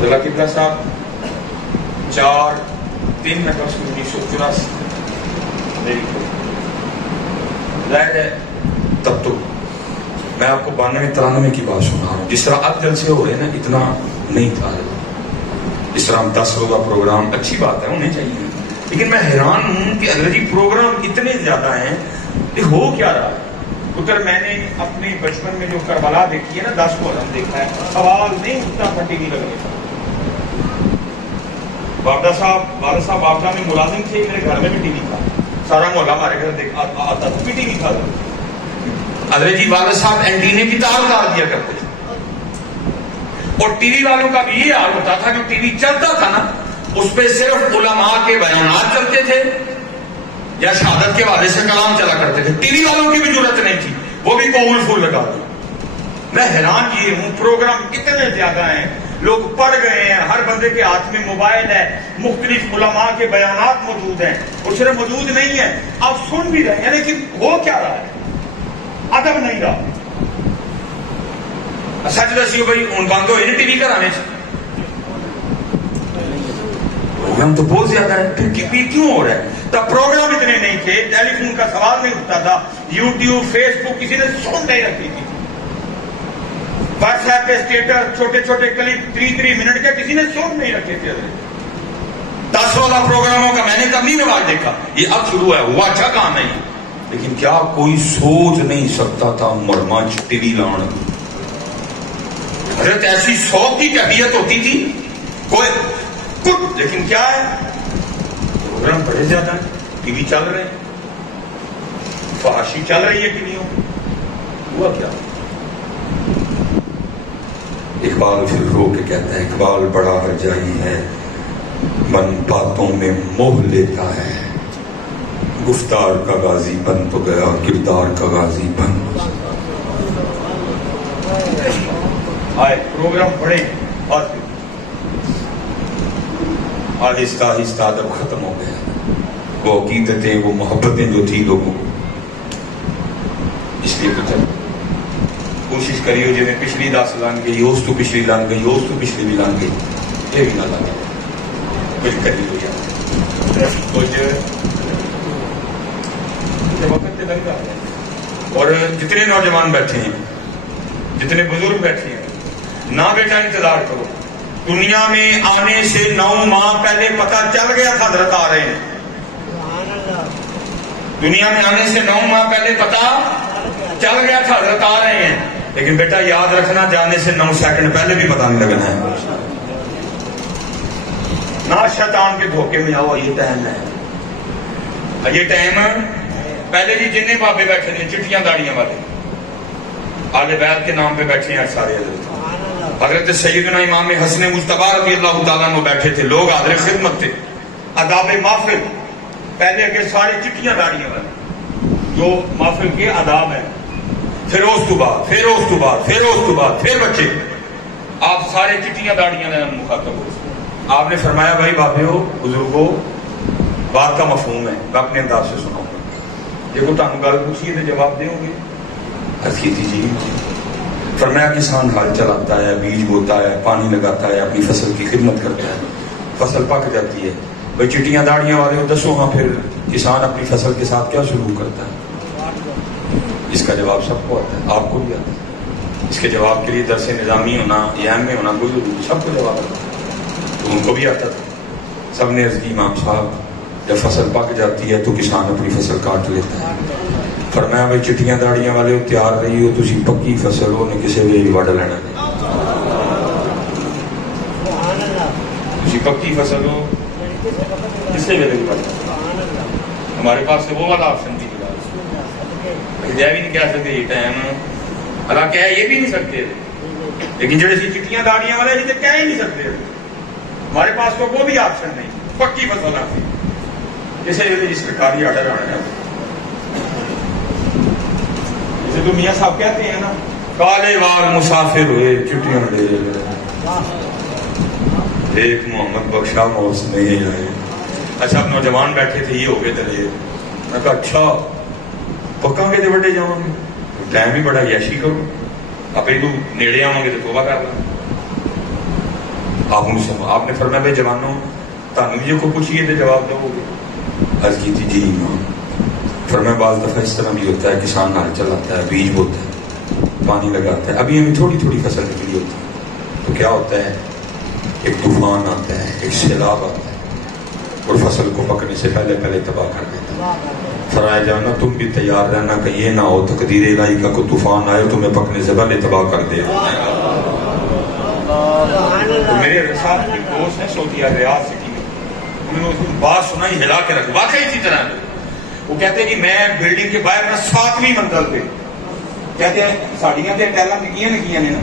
ذرا قبلہ صاحب 4-3 اگست 1984 ظاہر ہے تب تو میں آپ کو 92-93 کی بات سنا رہا ہوں، جس طرح اب جلسے ہو رہے ہیں نا اتنا نہیں تھا، اس طرح 10 روزہ پروگرام اچھی بات ہے ہونے چاہیے، لیکن میں حیران ہوں کہ حضرت جی پروگرام اتنے زیادہ ہیں یہ ہو کیا رہا ہے؟ ادھر میں نے اپنے بچپن میں جو کربلا دیکھی ہے نا 10 کو حرم دیکھا ہے، سوال نہیں اٹھتا پھٹی نہیں لگ رہی۔ والد صاحب بابدہ میں ملازم تھے، میرے گھر میں بھی ٹی وی تھا، سارا محلہ ہمارے گھر آتا تھا بھی ٹی وی تھا، حضرت جی والد صاحب اینٹینے کی تار اتار دیا کرتے تھے، اور ٹی وی والوں کا بھی یہ حال ہوتا تھا کہ ٹی وی چلتا تھا نا اس پہ صرف علماء کے بیانات چلتے تھے یا شہادت کے حوالے سے کلام چلا کرتے تھے، ٹی وی والوں کی بھی ضرورت نہیں تھی، وہ بھی قبول پھول لگا دیا۔ میں حیران یہ ہوں پروگرام اتنے زیادہ ہیں، لوگ پڑھ گئے ہیں، ہر بندے کے ہاتھ میں موبائل ہے، مختلف علماء کے بیانات موجود ہیں، اور صرف موجود نہیں ہیں آپ سن بھی رہے ہیں، لیکن ہو کیا رہا ہے؟ ادب نہیں رہا۔ سچ دسیو بھائی ہوں بند ہوئے نا ٹی وی گھرانے سے، پروگرام تو بہت زیادہ ہے، پھر کیوں ہو رہا ہے؟ تب پروگرام اتنے نہیں تھے، ٹیلی فون کا سوال نہیں اٹھتا تھا، یوٹیوب فیس بک کسی نے سن نہیں رکھی تھی، واٹس ایپ پہ اسٹیٹس چھوٹے چھوٹے کلپ 3 منٹ کے کسی نے سن نہیں رکھے تھے۔ 10 روزہ پروگراموں کا میں نے کب نہیں رواج دیکھا، یہ اب شروع ہے، ہوا اچھا کام نہیں، لیکن کیا کوئی سوچ نہیں سکتا تھا مرمچ ٹی وی لان، حضرت ایسی شوق کی کیفیت ہوتی تھی کوئی کچھ، لیکن کیا ہے پروگرام بڑے زیادہ ہیں، ٹی وی چل رہے ہیں، فحاشی چل رہی ہے ٹی ویوں، ہوا کیا؟ اقبال پھر رو کے کہتا ہے اقبال بڑا ہرجائی ہے من باتوں میں موہ لیتا ہے، گفتار کا غازی بن تو گیا کردار کا غازی بن۔ آئے پروگرام بڑے اور آہستہ آہستہ ادب ختم ہو گیا، وہ عقیدتیں وہ محبتیں جو تھی لوگوں کو، اس لیے تو کوشش کریو جی میں پچھلی 10 لان گئی اس تو پچھلی لان گئی اس تو پچھلی بھی لان گئی، یہ بھی نہ لان کچھ کریو یار کچھ وقت سے لگتا ہے۔ اور جتنے نوجوان بیٹھے ہیں جتنے بزرگ بیٹھے ہیں نہ بیٹا انتظار کرو، دنیا میں آنے سے 9 ماہ پہلے پتہ چل گیا تھا حضرت آ رہے ہیں، دنیا میں آنے سے 9 ماہ پہلے پتہ چل گیا تھا حضرت آ رہے ہیں، لیکن بیٹا یاد رکھنا جانے سے 9 سیکنڈ پہلے بھی پتہ نہیں لگنا ہے، نہ شیطان کے دھوکے میں آؤ، یہ ٹائم ہے، یہ ٹائم پہلے جی جنہیں بابے بیٹھے ہیں چٹیاں داڑیاں والے آل بیت کے نام پہ بیٹھے ہیں سارے حضرت، حضرت سیدنا امام حسن مجتبی رضی اللہ تعالیٰ عنہ بیٹھے تھے، لوگ حاضر خدمت تھے، آداب محفل پہلے کے سارے چٹیاں داڑیاں والے جو محفل کے آداب ہیں، پھر اس تو بعد پھر بچے آپ سارے چٹیاں داڑیاں نے مخاطب ہو۔ آپ نے فرمایا بھائی بابیو بزرگو بات کا مفہوم ہے، میں اپنے انداز سے سناؤں گا، یہ کو تانوں گل پوچھیے تو جواب دیں گے؟ عرض کی تھی جی۔ فرمایا کسان ہل چلاتا ہے، بیج بوتا ہے، پانی لگاتا ہے، اپنی فصل کی خدمت کرتا ہے، فصل پک جاتی ہے، بھائی چٹیاں داڑیاں والے ہو دسو ہاں پھر کسان اپنی فصل کے ساتھ کیا سلوک کرتا ہے؟ اس کا جواب سب کو آتا ہے، آپ کو بھی آتا ہے۔ اس کے جواب کے لیے درس نظامی ہونا یا میں ہونا کوئی ضروری، سب کو جواب آتا ہے، تو ان کو بھی آتا تھا۔ سب نے عرض کی امام صاحب جب فصل پک جاتی ہے تو کسان اپنی فصل کاٹ لیتا ہے۔ فرمایا بھائی چٹیاں داڑیاں والے تیار رہی ہو، تسی پکی فصل ہو نے کسی ویلے وڈ لینا نہیں، تسی پکی فصل ہو کسی ویلے وڈ لینا۔ ہمارے پاس تو وہ والا آپشن بھی نہیں، جائے بھی نہیں کہہ سکتے یہ ٹائم، حالانکہ کہہ یہ بھی نہیں سکتے، لیکن جڑے سی چٹیاں داڑیاں والے جیسے کہہ ہی نہیں سکتے، ہمارے پاس تو وہ بھی آپشن نہیں، پکی فصل آتی کسی ویلے جس سرکاری آرڈر آنا ہے، تو میاں صاحب کہتے ہیں نا کالے وال مسافر ہوئے چٹیاں دے ایک محمد بخشا موس نہیں آئے۔ اچھا اب نوجوان بیٹھے تھے، یہ ہو گئے دلیر، میں کہا اچھا پکاں گے تو بڑے جاؤں گے، ٹائم ہی بڑا یاشی کرو، آپ تو نیڑے آؤں گے تو توبہ کر لیں۔ آپ نے فرمایا بھائی جوانوں تانوں بھی کو پوچھیے تو جواب دو گے؟ عرض کی تھی جی امام۔ فرمایا بعض دفعہ اس طرح بھی ہوتا ہے کسان ہل چلاتا ہے، بیج بوتا ہے، پانی لگاتا ہے، ابھی ہمیں تھوڑی تھوڑی فصل نکلی ہوتی ہے، تو کیا ہوتا ہے ایک طوفان آتا ہے، ایک سیلاب آتا ہے اور فصل کو پکنے سے پہلے تباہ کر دیتا ہے۔ فرمایا جانا تم بھی تیار رہنا کہ یہ نہ ہو تقدیر الہی کا کوئی طوفان آئے تمہیں پکنے سے پہلے تباہ کر دے۔ تو میرے ساتھ ایک دوست ہے سعودیہ ریاض سٹی میں، انہوں نے بات سنا ہی ہلا کے رکھ، واقعی اسی طرح ہے۔ وہ کہتے ہیں کہ میں بلڈنگ کے باہر میں 7ویں منزل پہ، کہتے ہیں ساڑیاں تے ٹیلاں نکیاں نے نا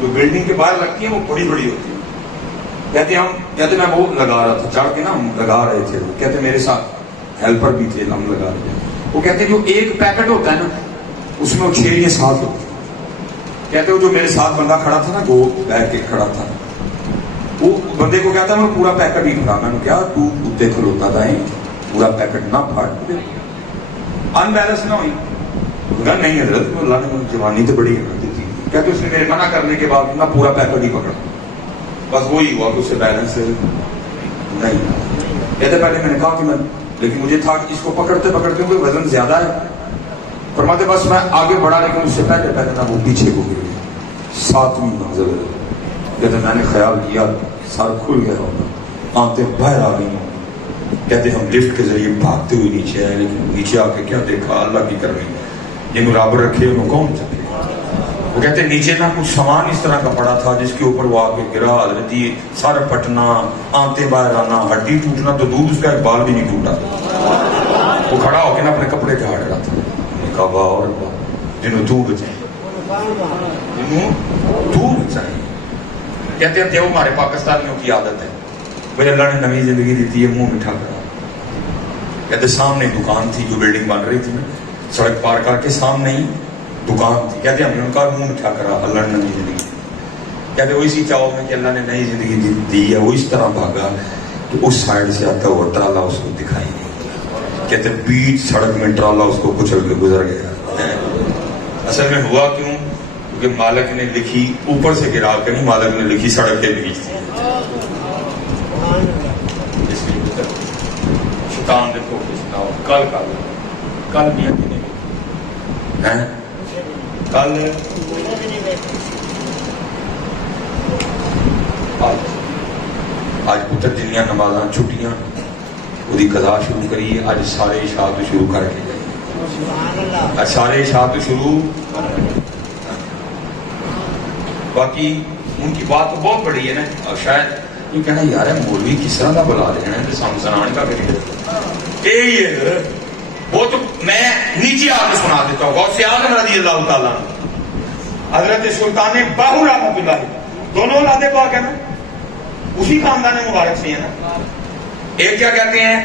جو بلڈنگ کے باہر لگتی ہیں وہ بڑی بڑی ہوتی ہیں، کہتے میں وہ لگا رہا تھا، چڑھ کے نا ہم لگا رہے تھے، کہتے میرے ساتھ ہیلپر بھی تھے، ہم لگا رہے تھے۔ وہ کہتے جو ایک پیکٹ ہوتا ہے نا اس میں 6 یا 7 ہوتے ہیں، کہتے وہ جو میرے ساتھ بندہ کھڑا تھا نا وہ بیٹھ کے کھڑا تھا، وہ بندے کو کہتا میں پورا پیکٹ ہی پھڑا، میں نے کیا تو اتنے کھلوتا تھا پورا پیکٹ نہ پھاٹ ان بیلنس نہ ہوئی؟ نہیں حضرت اللہ نے مجھے جوانی تو بڑی ہمت دی تھی، کہتے اس نے میرے منع کرنے کے بعد میں پورا پیکٹ ہی پکڑا، بس وہی ہوا کہ اس سے بیلنس نہیں۔ کہتے پہلے میں نے کہا کہ میں، لیکن مجھے تھا کہ اس کو پکڑتے پکڑتے کوئی وزن زیادہ ہے، فرماتے بس میں آگے بڑھا، لیکن اس سے پہلے نہ وہ پیچھے ہو گئی 7ویں منزل۔ کہتے میں نے خیال کیا سر کھل گیا ہوگا، آنکھیں باہر آ گئی، کہتے ہم لفٹ کے ذریعے بھاگتے ہوئے نیچے آئے، لیکن نیچے آ کے کیا دیکھا اللہ کی کرمی، یہ برابر رکھے انہوں کون چکے۔ وہ کہتے نیچے نہ کچھ سامان اس طرح کا پڑا تھا جس کے اوپر وہ آ کے گرا، حضرت سر پھٹنا، آنتیں باہر آنا، ہڈی ٹوٹنا تو دور، اس کا ایک بال بھی نہیں ٹوٹا۔ وہ کھڑا ہو کے نا اپنے کپڑے جھاڑ رہا تھا، کہا واہ اور جنہوں تو بچائیں، جنہوں تو بچائیں۔ کہتے ہیں وہ ہمارے پاکستانیوں کی عادت ہے، بھائی اللہ نے نئی زندگی دیتی ہے منہ مٹھا کرا۔ کہتے سامنے دکان تھی، جو بلڈنگ بن رہی تھی نا سڑک پار کر کے سامنے ہی دکان تھی، کہتے ہم نے ان کا منہ مٹھا کرا اللہ نے نئی زندگی۔ کہتے وہ اسی چاؤ میں کہ اللہ نے نئی زندگی دی ہے، وہ اس طرح بھاگا کہ اس سائڈ سے آتا ہوا ٹرالا اس کو دکھائی نہیں، کہتے بیچ سڑک میں ٹرالا اس کو کچل کے گزر گیا۔ اصل میں ہوا کیوں؟ کیونکہ مالک نے لکھی، اوپر سے گرا کے نہیں، مالک نے لکھی سڑک کے بیچ تھی۔ اس لیے شیطان دیکھو سناؤ کل میاں کی نہیں کل آج پتر جنیاں نمازاں چھٹیاں وہی قضا شروع کریے، آج سارے عشاء تو شروع کر کے جائیے، آج سارے عشاء تو شروع۔ باقی ان کی بات تو بہت بڑی ہے نا، اور شاید یہ کہنا یار مولوی کس طرح کا بلا رہے ہیں تو سام سنان کا کریے، یہی ہے وہ تو میں نیچے آ کے سنا دیتا ہوں۔ غوث اعظم رضی اللہ تعالیٰ حضرت سلطان باہو رحمۃ اللہ دونوں اولاد پاک ہے نا، اسی خاندان مبارک سے ہے نا. ایک کیا کہتے ہیں؟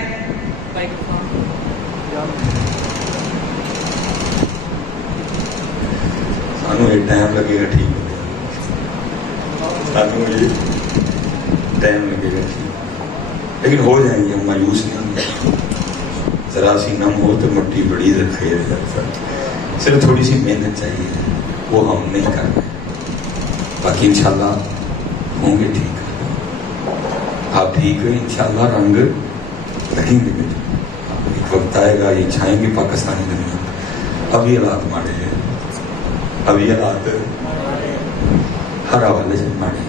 سانو یہ ٹائم لگے گا ٹھیک ہو گیا، سانو یہ ٹائم لگے گا ٹھیک، لیکن ہو جائیں گے. ہم مایوس نہیں ہوں گے. ذرا سی نم ہو تو مٹی بڑی خیر ہے، صرف تھوڑی سی محنت چاہیے، وہ ہم نہیں کر رہے. باقی انشاءاللہ ہوں گے ٹھیک. آپ ٹھیک ہیں انشاءاللہ، رنگ لگیں گے بیٹے. ایک وقت آئے گا یہ چھائیں گے پاکستانی دنیا. ابھی حالات ماڑے ہیں، ابھی حالات ہر حوالے سے ماڑے،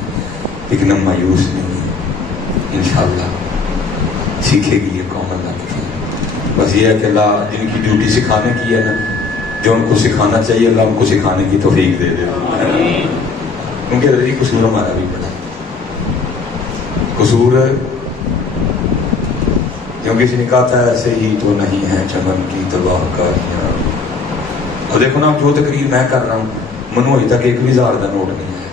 لیکن ہم مایوس نہیں ہیں. انشاءاللہ سیکھے گی یہ قوم اللہ کی. بس یہ ہے کہ اللہ جن کی ڈیوٹی سکھانے کی ہے نا، جو ان کو سکھانا چاہیے اللہ ان کو سکھانے کی توفیق دے دے. کیونکہ رضی قصور ہمارا بھی بڑا قصور، جو کسی نے کہا تھا ایسے ہی تو نہیں ہے چمن کی تباہ کاریاں. اور دیکھو نا جو تقریر میں کر رہا ہوں، منو ابھی تک ایک بھی 1000 کا نوٹ نہیں ہے.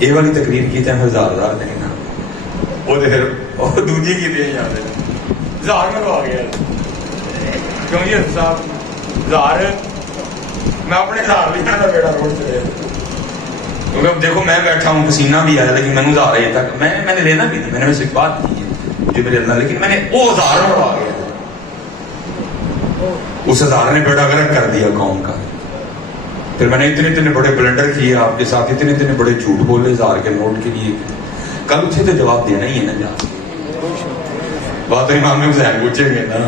یہ والی تقریر کی تھی 1000 نہیں نا، وہ پھر دوجی کی تھی یاد ہے 1000 میں آ گیا. کیوں جی صاحب 1000 میں اپنے 1000 لکھنا تھا بیڑا روڈ سے. کیونکہ اب دیکھو میں بیٹھا ہوں، پسینہ بھی آیا، لیکن میں نے 1000 یہ تک میں نے لینا بھی نہیں. میں نے ویسے بات کی ہے مجھے میرے اللہ، لیکن میں نے وہ 1000 میں آ گیا. اس 1000 نے بیڑا غلط کر دیا قوم کا. پھر میں نے اتنے بڑے بلنڈر کیے آپ کے ساتھ، اتنے بڑے جھوٹ بولے 1000 کے نوٹ کے لیے. کل اسے تو جواب دینا ہی ہے نا. جا بات تو امام حسین پوچھیں گے نا،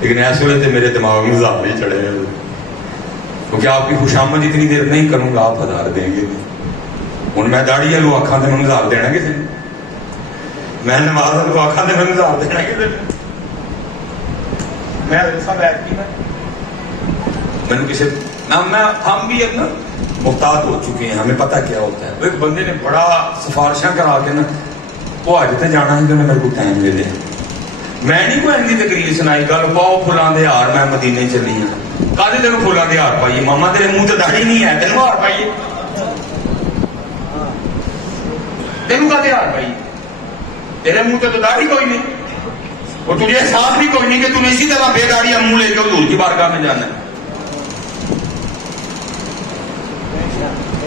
لیکن ایسے ویلے تو میرے دماغ میں 1000 ہی چڑھے ہیں. کیونکہ آپ کی خوشامد اتنی دیر نہیں کروں گا، آپ 1000 دیں گے. ہوں میں داڑھی والو آخان تو میں 1000 دینا کسی نے، میں نماز والو آخان تو میں 1000 دینا کسی نے. میں کسی ہم بھی اتنا محتاط ہو چکے ہیں، ہمیں پتہ کیا ہوتا ہے. ایک بندے نے بڑا سفارشاں کرا کے نا وہ اج تے جانا ہی تو میرے کو ٹائم دے دیا. میں نہیں کوئی ایسی تقریر سنائی گل پاؤ پھلاں دے ہار میں مدینے چلی ہوں. کدے تینوں پھلاں دے ہار پائیے؟ ماما تیرے منہ تے داڑھی نہیں ہے، تینوں ہار پائیے؟ تینوں کدے ہار پائیے؟ تیرے منہ تے تو داڑھی کوئی نہیں، اور تجھے احساس بھی کوئی نہیں کہ تم اسی طرح بے داڑھی منہ لے کے حضور کی بارگاہ میں جانا ہے.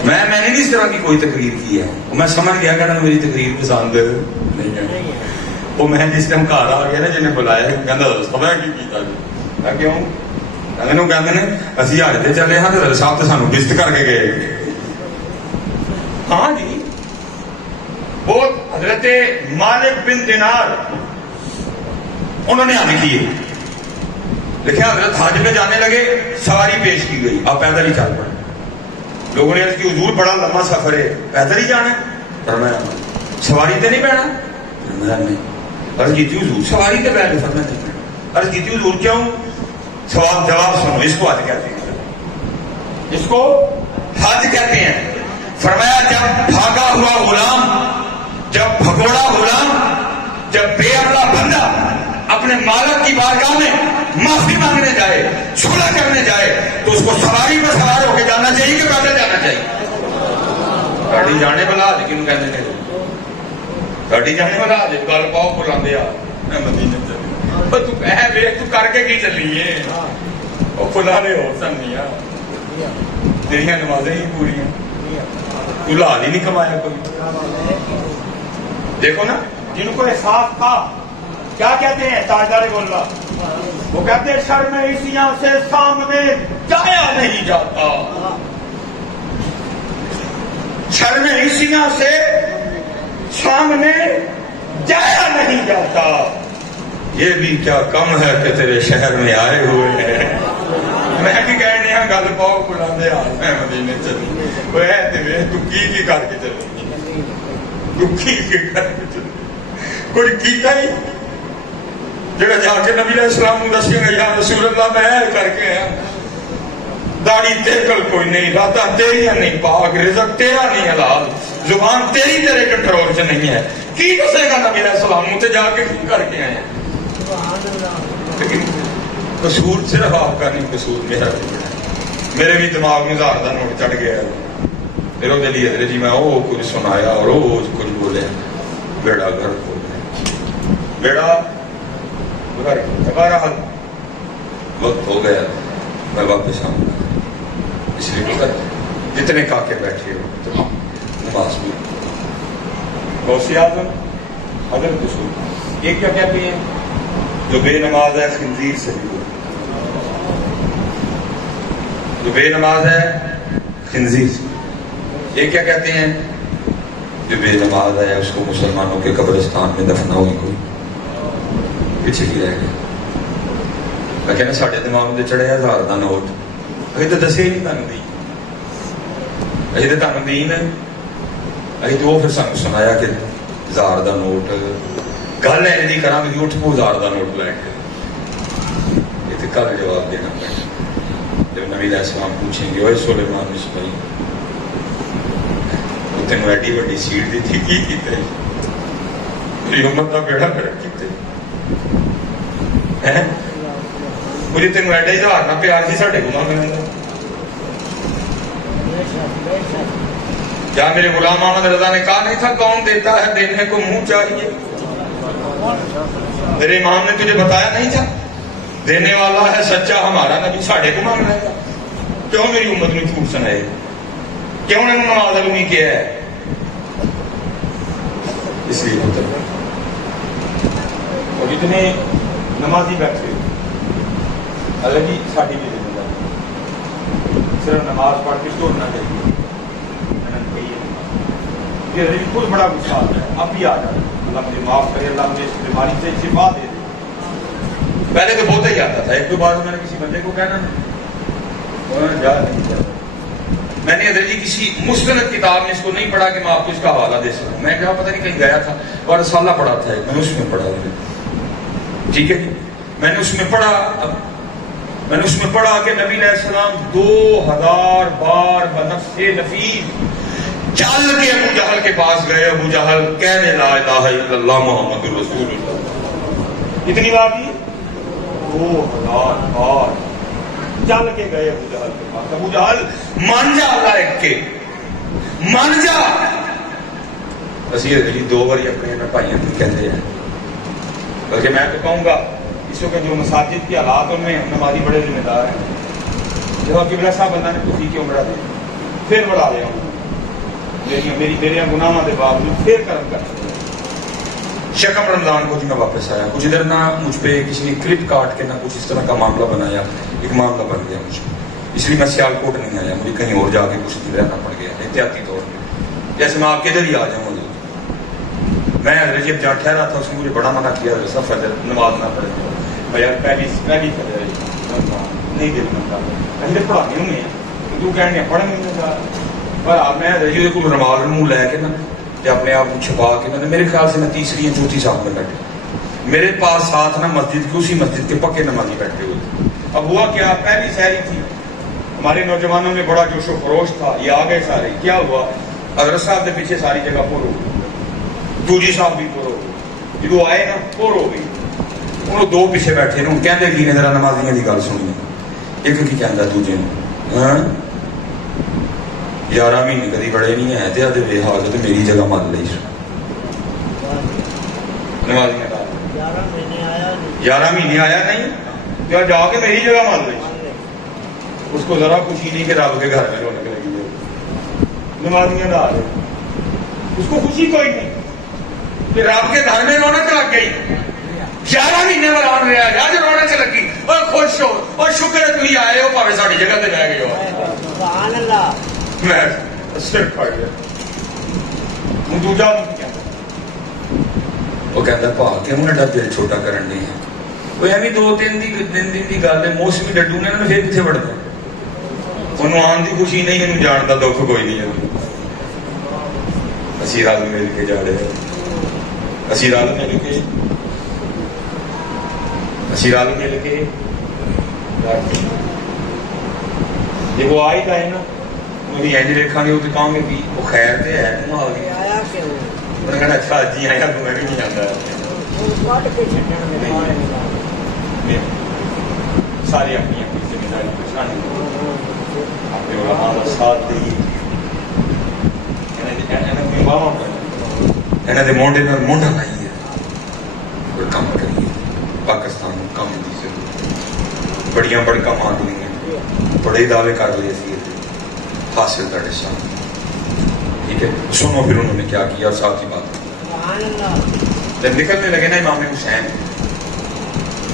میں نے نہیں اس طرح کی کوئی تقریر کی ہے. میں سمجھ گیا کہ میری تقریر پسند نہیں ہے. وہ میں جس ٹائم گھر آ گیا نا جنہیں بلایا سب کی کیوں کہ اسی حاجتے چلے ہاں تو صاحب تو سانو ڈسٹ کر کے گئے. ہاں جی وہ حضرت مالک بن دینار انہوں نے آنے کیے لکھا حضرت حج میں جانے لگے، سواری پیش کی گئی، آپ پیدل ہی چل پڑے. لوگوں نے عرض کی حضور بڑا لمبا سفر ہے، پیدل ہی جانا ہے؟ فرمایا سواری تے نہیں بیٹھنا. فرمایا نہیں. عرض کی تھی حضور سواری تے بیٹھ. فرمایا نہیں. عرض کی تھی حضور کیوں؟ سوال جواب سنو، اس کو حج کہتے ہیں، اس کو حج کہتے ہیں. فرمایا جب بھاگا ہوا غلام، جب بھگوڑا غلام، جب بے عملہ بندہ اپنے مالک کی بارگاہ میں معافی مانگنے جائے، صلح کرنے جائے، تو اس کو سواری پر سوار ہو کے جانا چاہیے کہ پیدل جانا چاہیے؟ گاڑی جانے والا لیکن کہتے ہیں گاڑی جانے والا گل پاؤ بلاندے آ میں مدینے چلی. تو اے ویکھ تو کر کے کی چلی ہے؟ او کھلا دے ہو سنیا تیریاں نمازیں ہی پوریاں، تو لال ہی نہیں کمایا کوئی. دیکھو نا جن کو احساس تھا کیا کہتے ہیں تاجدار گولہ، وہ کہتے ہیں شرم عیسیاں سے سامنے جایا نہیں جاتا، شرم عیسیاں سے سامنے جایا نہیں جاتا. یہ بھی کیا کم ہے کہ تیرے شہر میں آئے ہوئے ہیں. میں بھی کہنے ہاں گل پاؤ بلاندے آ میں مدینے چلی. وہ ہے تو کی کر کے چلے، دکھی کی کر کے چلے، کوئی کیتا ہی جڑا جا کے نبی علیہ السلام کو دسے گا یا رسول اللہ میں کر کے آیا. داڑھی تیکل کوئی نہیں، راتا تیریاں نہیں پاک، رزق تیرا نہیں حلال، زبان تیری تیرے کنٹرول سے نہیں ہے. کی دسے گا نبی علیہ السلام تے جا کے کر کے آئے. لیکن قصور صرف آپ کا نہیں، قصور میرا بھی. میرے بھی دماغ میں 1000 کا نوٹ چڑھ گیا. پھر وہ دلی حضرت جی میں وہ کچھ سنایا اور وہ کچھ بولے بیڑا گھر کھول گیا بیڑا گھر بہرحال وقت ہو گیا میں واپس آؤں گا اس لیے کہ جتنے کاکے بیٹھے ہو تمام نماز میں غوث اعظم حضرت رسول ایک کیا کہتے ہیں جو بے نماز ہے خنزیر سے بھی جو بے نماز ہے خنزیر سے یہ کیا کہتے ہیں جو بے نماز ہے اس کو مسلمانوں کے قبرستان میں دفنا ہوئی کوئی پیچھے کی رہ گیا میں کہنا ساڑھے دماغ میں چڑھے 1000 کا نوٹ ابھی تو دسے ہی نہیں تانوں دی ابھی تو تانوں دی نہیں ابھی تو وہ پھر سانوں سنایا کہ 1000 کا نوٹ گل ہے نہیں کرا کہ اٹھ کو 1000 کا نوٹ لے کے یہ تو کل جواب دینا پڑے جب نبی علیہ السلام پوچھیں گے اوے سلیمان بھائی تینوں ایڈی وڈی سیٹ دی تھی کی کیتے میری امت کا بیڑا گرک کیتے مجھے تینوں ایڈا 1000 کا پیار سی ساڈے کو مانگنا کیا میرے غلام احمد رضا نے کہا نہیں تھا کون دیتا ہے دینے کو منہ چاہیے میرے امام نے تجھے بتایا نہیں تھا دینے والا ہے سچا ہمارا نبی ساڑھے کو مانگ رہا ہے کیوں میری امت نے جھوٹ سنائے کیوں نے نماز علمی کیا ہے اس لیے ہوتا اور جتنے نمازی بیٹھے اللہ جی ساڑھی بھی ذمہ داری صرف نماز پڑھ کے چھوڑنا چاہیے یہ بہت بڑا مثال ہے اب بھی آ جائے اللہ مجھے معاف کرے اللہ مجھے اس بیماری سے شفا دے دے پہلے تو بہت ہی آتا تھا ایک دو بار میں نے کسی بندے کو کہنا میں نے حضرت جی کسی مستند کتاب میں اس کو نہیں پڑھا کہ میں آپ کو اس کا حوالہ دے سکوں میں کہا پتہ نہیں کہیں گیا تھا اور رسالہ پڑھا تھا میں نے اس میں پڑھا ٹھیک ہے میں نے اس میں پڑھا کہ نبی علیہ السلام 2000 بار بنفس نفیس چل کے ابو جہل کے پاس گئے ابو جہل کہنے لا الہ الا اللہ محمد رسول اللہ کتنی بار کی 2000 بار چل کے گئے ابو جہل کے پاس ابو جہل مان جا اللہ ایک کے مان جا وسیع علی 2 بار اپنے بھائیوں کو کہتے ہیں بلکہ میں تو کہوں گا اس وقت جو مساجد کے حالات ان میں نمازی بڑے ذمہ دار ہیں جب قبلہ صاحب اللہ نے توفیق عمرہ دی پھر بڑھا لیا ہوں میرے گناہوں کے باوجود پھر کرم کر شکم رمضان کو جی میں واپس آیا کچھ ادھر نہ مجھ پہ کسی نے کلپ کاٹ کے نہ کچھ اس طرح کا معاملہ بنایا ایک معاملہ بن گیا مجھ پہ اس لیے میں سیالکوٹ نہیں آیا مجھے کہیں اور جا کے کچھ دن رہنا پڑ گیا احتیاطی طور پہ جیسے میں آپ کے ادھر ہی آ جاؤں گا میں حضرت جب جہاں ٹھہرا تھا اس نے مجھے بڑا منع کیا سب فجر نماز نہ پڑھے بھائی یار پہلی فجر نہیں دل منتا پہلے پڑھانے ہوئے ہیں تو کہنے پڑھنے نہیں پر آپ میں حضرت کو رومال منہ لے کے نا اپنے آپ کو چھپا کے میرے خیال سے میں تیسری یا چوتھی صاحب میں بیٹھے میرے پاس ساتھ نا مسجد کی اسی مسجد کے پکے نمازی بیٹھے ہوئے تھے اب ہوا کیا پہلی سحری تھی ہمارے نوجوانوں میں بڑا جوش و خروش تھا یہ آ گئے سارے کیا ہوا حضرت صاحب کے پیچھے ساری جگہ پور ہو گئی دوجی صاحب بھی پور ہو گئی جب وہ آئے نا پور ہو گئی انہوں 2 پیچھے بیٹھے نا کہتے کی نے ذرا نمازیاں کی گل سنی ایک کی کہتا دوجے نے 11 مہینے کدی بڑے نہیں ہے تے بے حال تے میری جگہ مان لئی 11 مہینے آیا نہیں کیا جا کے میری جگہ مان لئی اس کو ذرا خوشی نہیں کہ رب کے گھر میں رونق لگی ہے نمازیاں ڈال رہے اس کو خوشی کوئی نہیں کہ رب کے گھر میں رونق لگ گئی 11 مہینے مران رہا ہے آج رونق لگی اور خوش ہو اور شکر ہے تھی آئے ہو پاوے ساری جگہ تے رہ گئے ہو سبحان اللہ میں صرف پڑھ گیا ہوں دوجا وہ کہتا پا کے انہیں ڈر دل چھوٹا کرن نہیں ہے وہ ایویں 2-3 دن کی گل ہے موسمی ڈڈو نے پھر کتنے بڑھتا انہوں آن کی خوشی نہیں انہوں جان کا دکھ کوئی نہیں ہے اسی رل مل کے جا رہے اسی رل مل کے جب وہ آئی جائے نا انج دیکھا گے وہ کہوں گے کہ وہ خیر سے ہے اچھا جی آیا تو میں بھی نہیں جانا ساری اپنی اپنی ذمہ داری اپنے علماء کا ساتھ دئیے باواں پہ انہاں دے مونڈے نال مونڈا لائیے اور کام کریے پاکستان نوں کام دی ضرورت بڑیاں بڑکاں مانگ لیاں بڑے دعوے کر لیے سی حاصل تڑے سامنے ٹھیک ہے سنو پھر انہوں نے کیا کیا اور ساتھ ہی بات جب نکلنے لگے نا امام حسین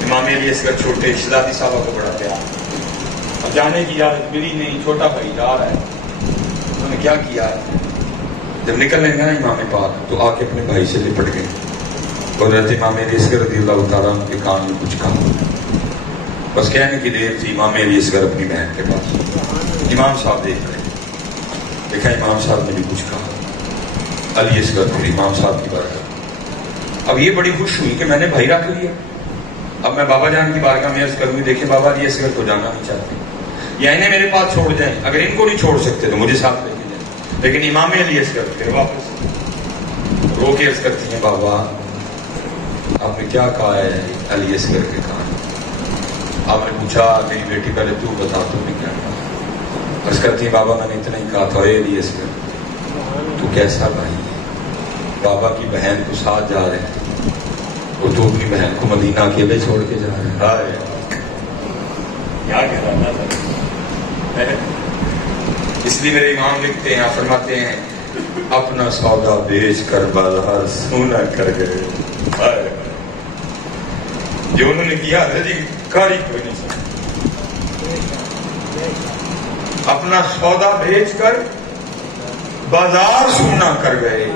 امام علی اصغر چھوٹے شہزادی صاحبہ کو بڑا پیار اب جانے کی اجازت ملی نہیں چھوٹا بھائی جا رہا ہے انہوں نے کیا کیا جب نکلنے لگے نا امام پاک تو آ کے اپنے بھائی سے لپٹ گئے اور حضرت امام علی اصغر رضی اللہ تعالیٰ عنہ کے کان میں کچھ کہا بس کہنے کی دیر تھی امام علی اصغر اپنی بہن کے پاس امام صاحب دیکھ رہے دیکھا امام صاحب نے بھی کچھ کہا علی اصغر پھر امام صاحب کی برکت اب یہ بڑی خوش ہوئی کہ میں نے بھائی رکھ لیا اب میں بابا جان کی بارگاہ میں عرض کروں گی دیکھیں بابا علی اصغر کو جانا نہیں چاہتے یا انہیں میرے پاس چھوڑ جائیں اگر ان کو نہیں چھوڑ سکتے تو مجھے ساتھ لے کے جائیں لیکن امام علی اصغر پھر واپس رو کے عرض کرتی ہیں بابا آپ نے کیا کہا ہے علی اصغر کے کان آپ نے پوچھا میری بیٹی پہلے تو بتا تو نے کیا کہا عرض کرتی ہیں بابا میں نے اتنا ہی کہا تھا علی اصغر تو کیسا بھائی ہے بابا کی بہن تو ساتھ جا رہے ہیں اور تو اپنی بہن کو مدینہ اکیلے چھوڑ کے جا رہے ہیں کیا کہہ رہا تھا اس لیے میرے امام لکھتے ہیں فرماتے ہیں اپنا سودا بیچ کر بازار سونا کر گئے جو انہوں نے کیا تھا جی کاری کوئی نہیں سکتا اپنا سودا بیچ کر بازار سونا کر گئے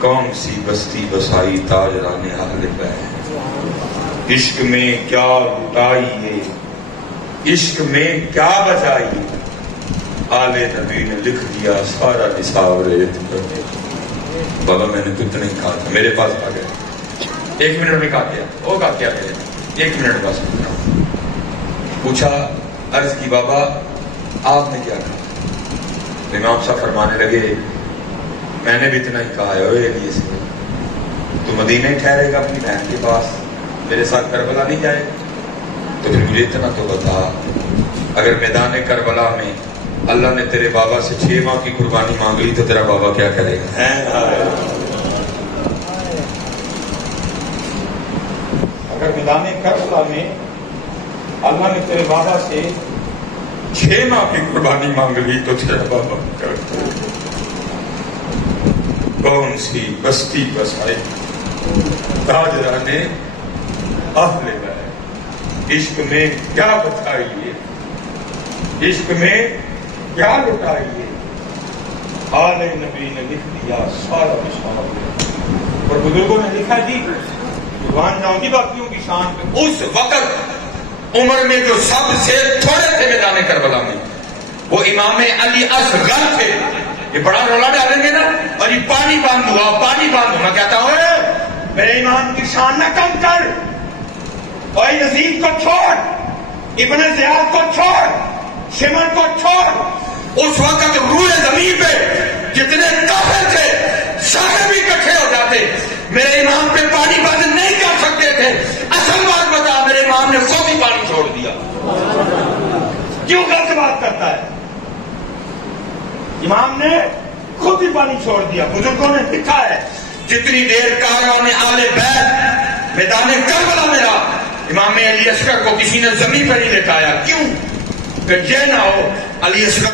کون سی بستی بسائی تاجران اہل بیت عشق میں کیا لٹائی عشق میں کیا بچائی آل نبی نے لکھ دیا سارا نصاب ریت کر بابا میں نے تو اتنا ہی کہا تھا میرے پاس آ گیا 1 منٹ میں کہا کیا وہ کہا کیا کہ 1 منٹ بس پوچھا عرض کی بابا آپ نے کیا کہا امام صاحب فرمانے لگے میں نے بھی اتنا ہی کہا ہے علی اصغر تو مدینہ ہی ٹھہرے گا اپنی بہن کے پاس میرے ساتھ کربلا نہیں جائے تو پھر مجھے اتنا تو بتا اگر میدان کربلا میں اللہ نے تیرے بابا سے 6 ماہ کی قربانی مانگ لی تو تیرا بابا کیا کرے گا اگر میدان کربلا میں اللہ نے تیرے بابا سے 6 ماہ کی قربانی مانگ لی تو تیرا بابا کیا کرے گا کون سی بستی بسائی تاجران اہل بیت عشق میں کیا بچائیے عشق میں کیا لٹائیے آل نبی نے لکھ دیا سارا نصاب اور بزرگوں نے لکھا جی قربان جاؤں گی باقیوں کی شان پہ اس وقت عمر میں جو سب سے تھوڑے تھے میدان کربلا میں وہ امام علی اصغر تھے یہ بڑا رولا ڈالیں گے نا اور یہ پانی باندھ ہوا پانی باندھ ہوا کہتا ہوں میرے امام کی شان نہ کم کر اور یزید کو چھوڑ ابن زیاد کو چھوڑ شمر کو چھوڑ اس وقت روئے زمین پہ جتنے کافر تھے سارے بھی اکٹھے ہو جاتے میرے امام پہ پانی بند نہیں کر سکتے تھے اصل بات بتا میرے امام نے خود ہی پانی چھوڑ دیا کیوں غلط بات کرتا ہے امام نے خود ہی پانی چھوڑ دیا بزرگوں نے لکھا ہے جتنی دیر کارواں آل بیت میدان کربلا میں رہا امام علی اصغر کو کسی نے زمین پر نہیں لٹایا کیوں کہ یہ نہ ہو علی اصغر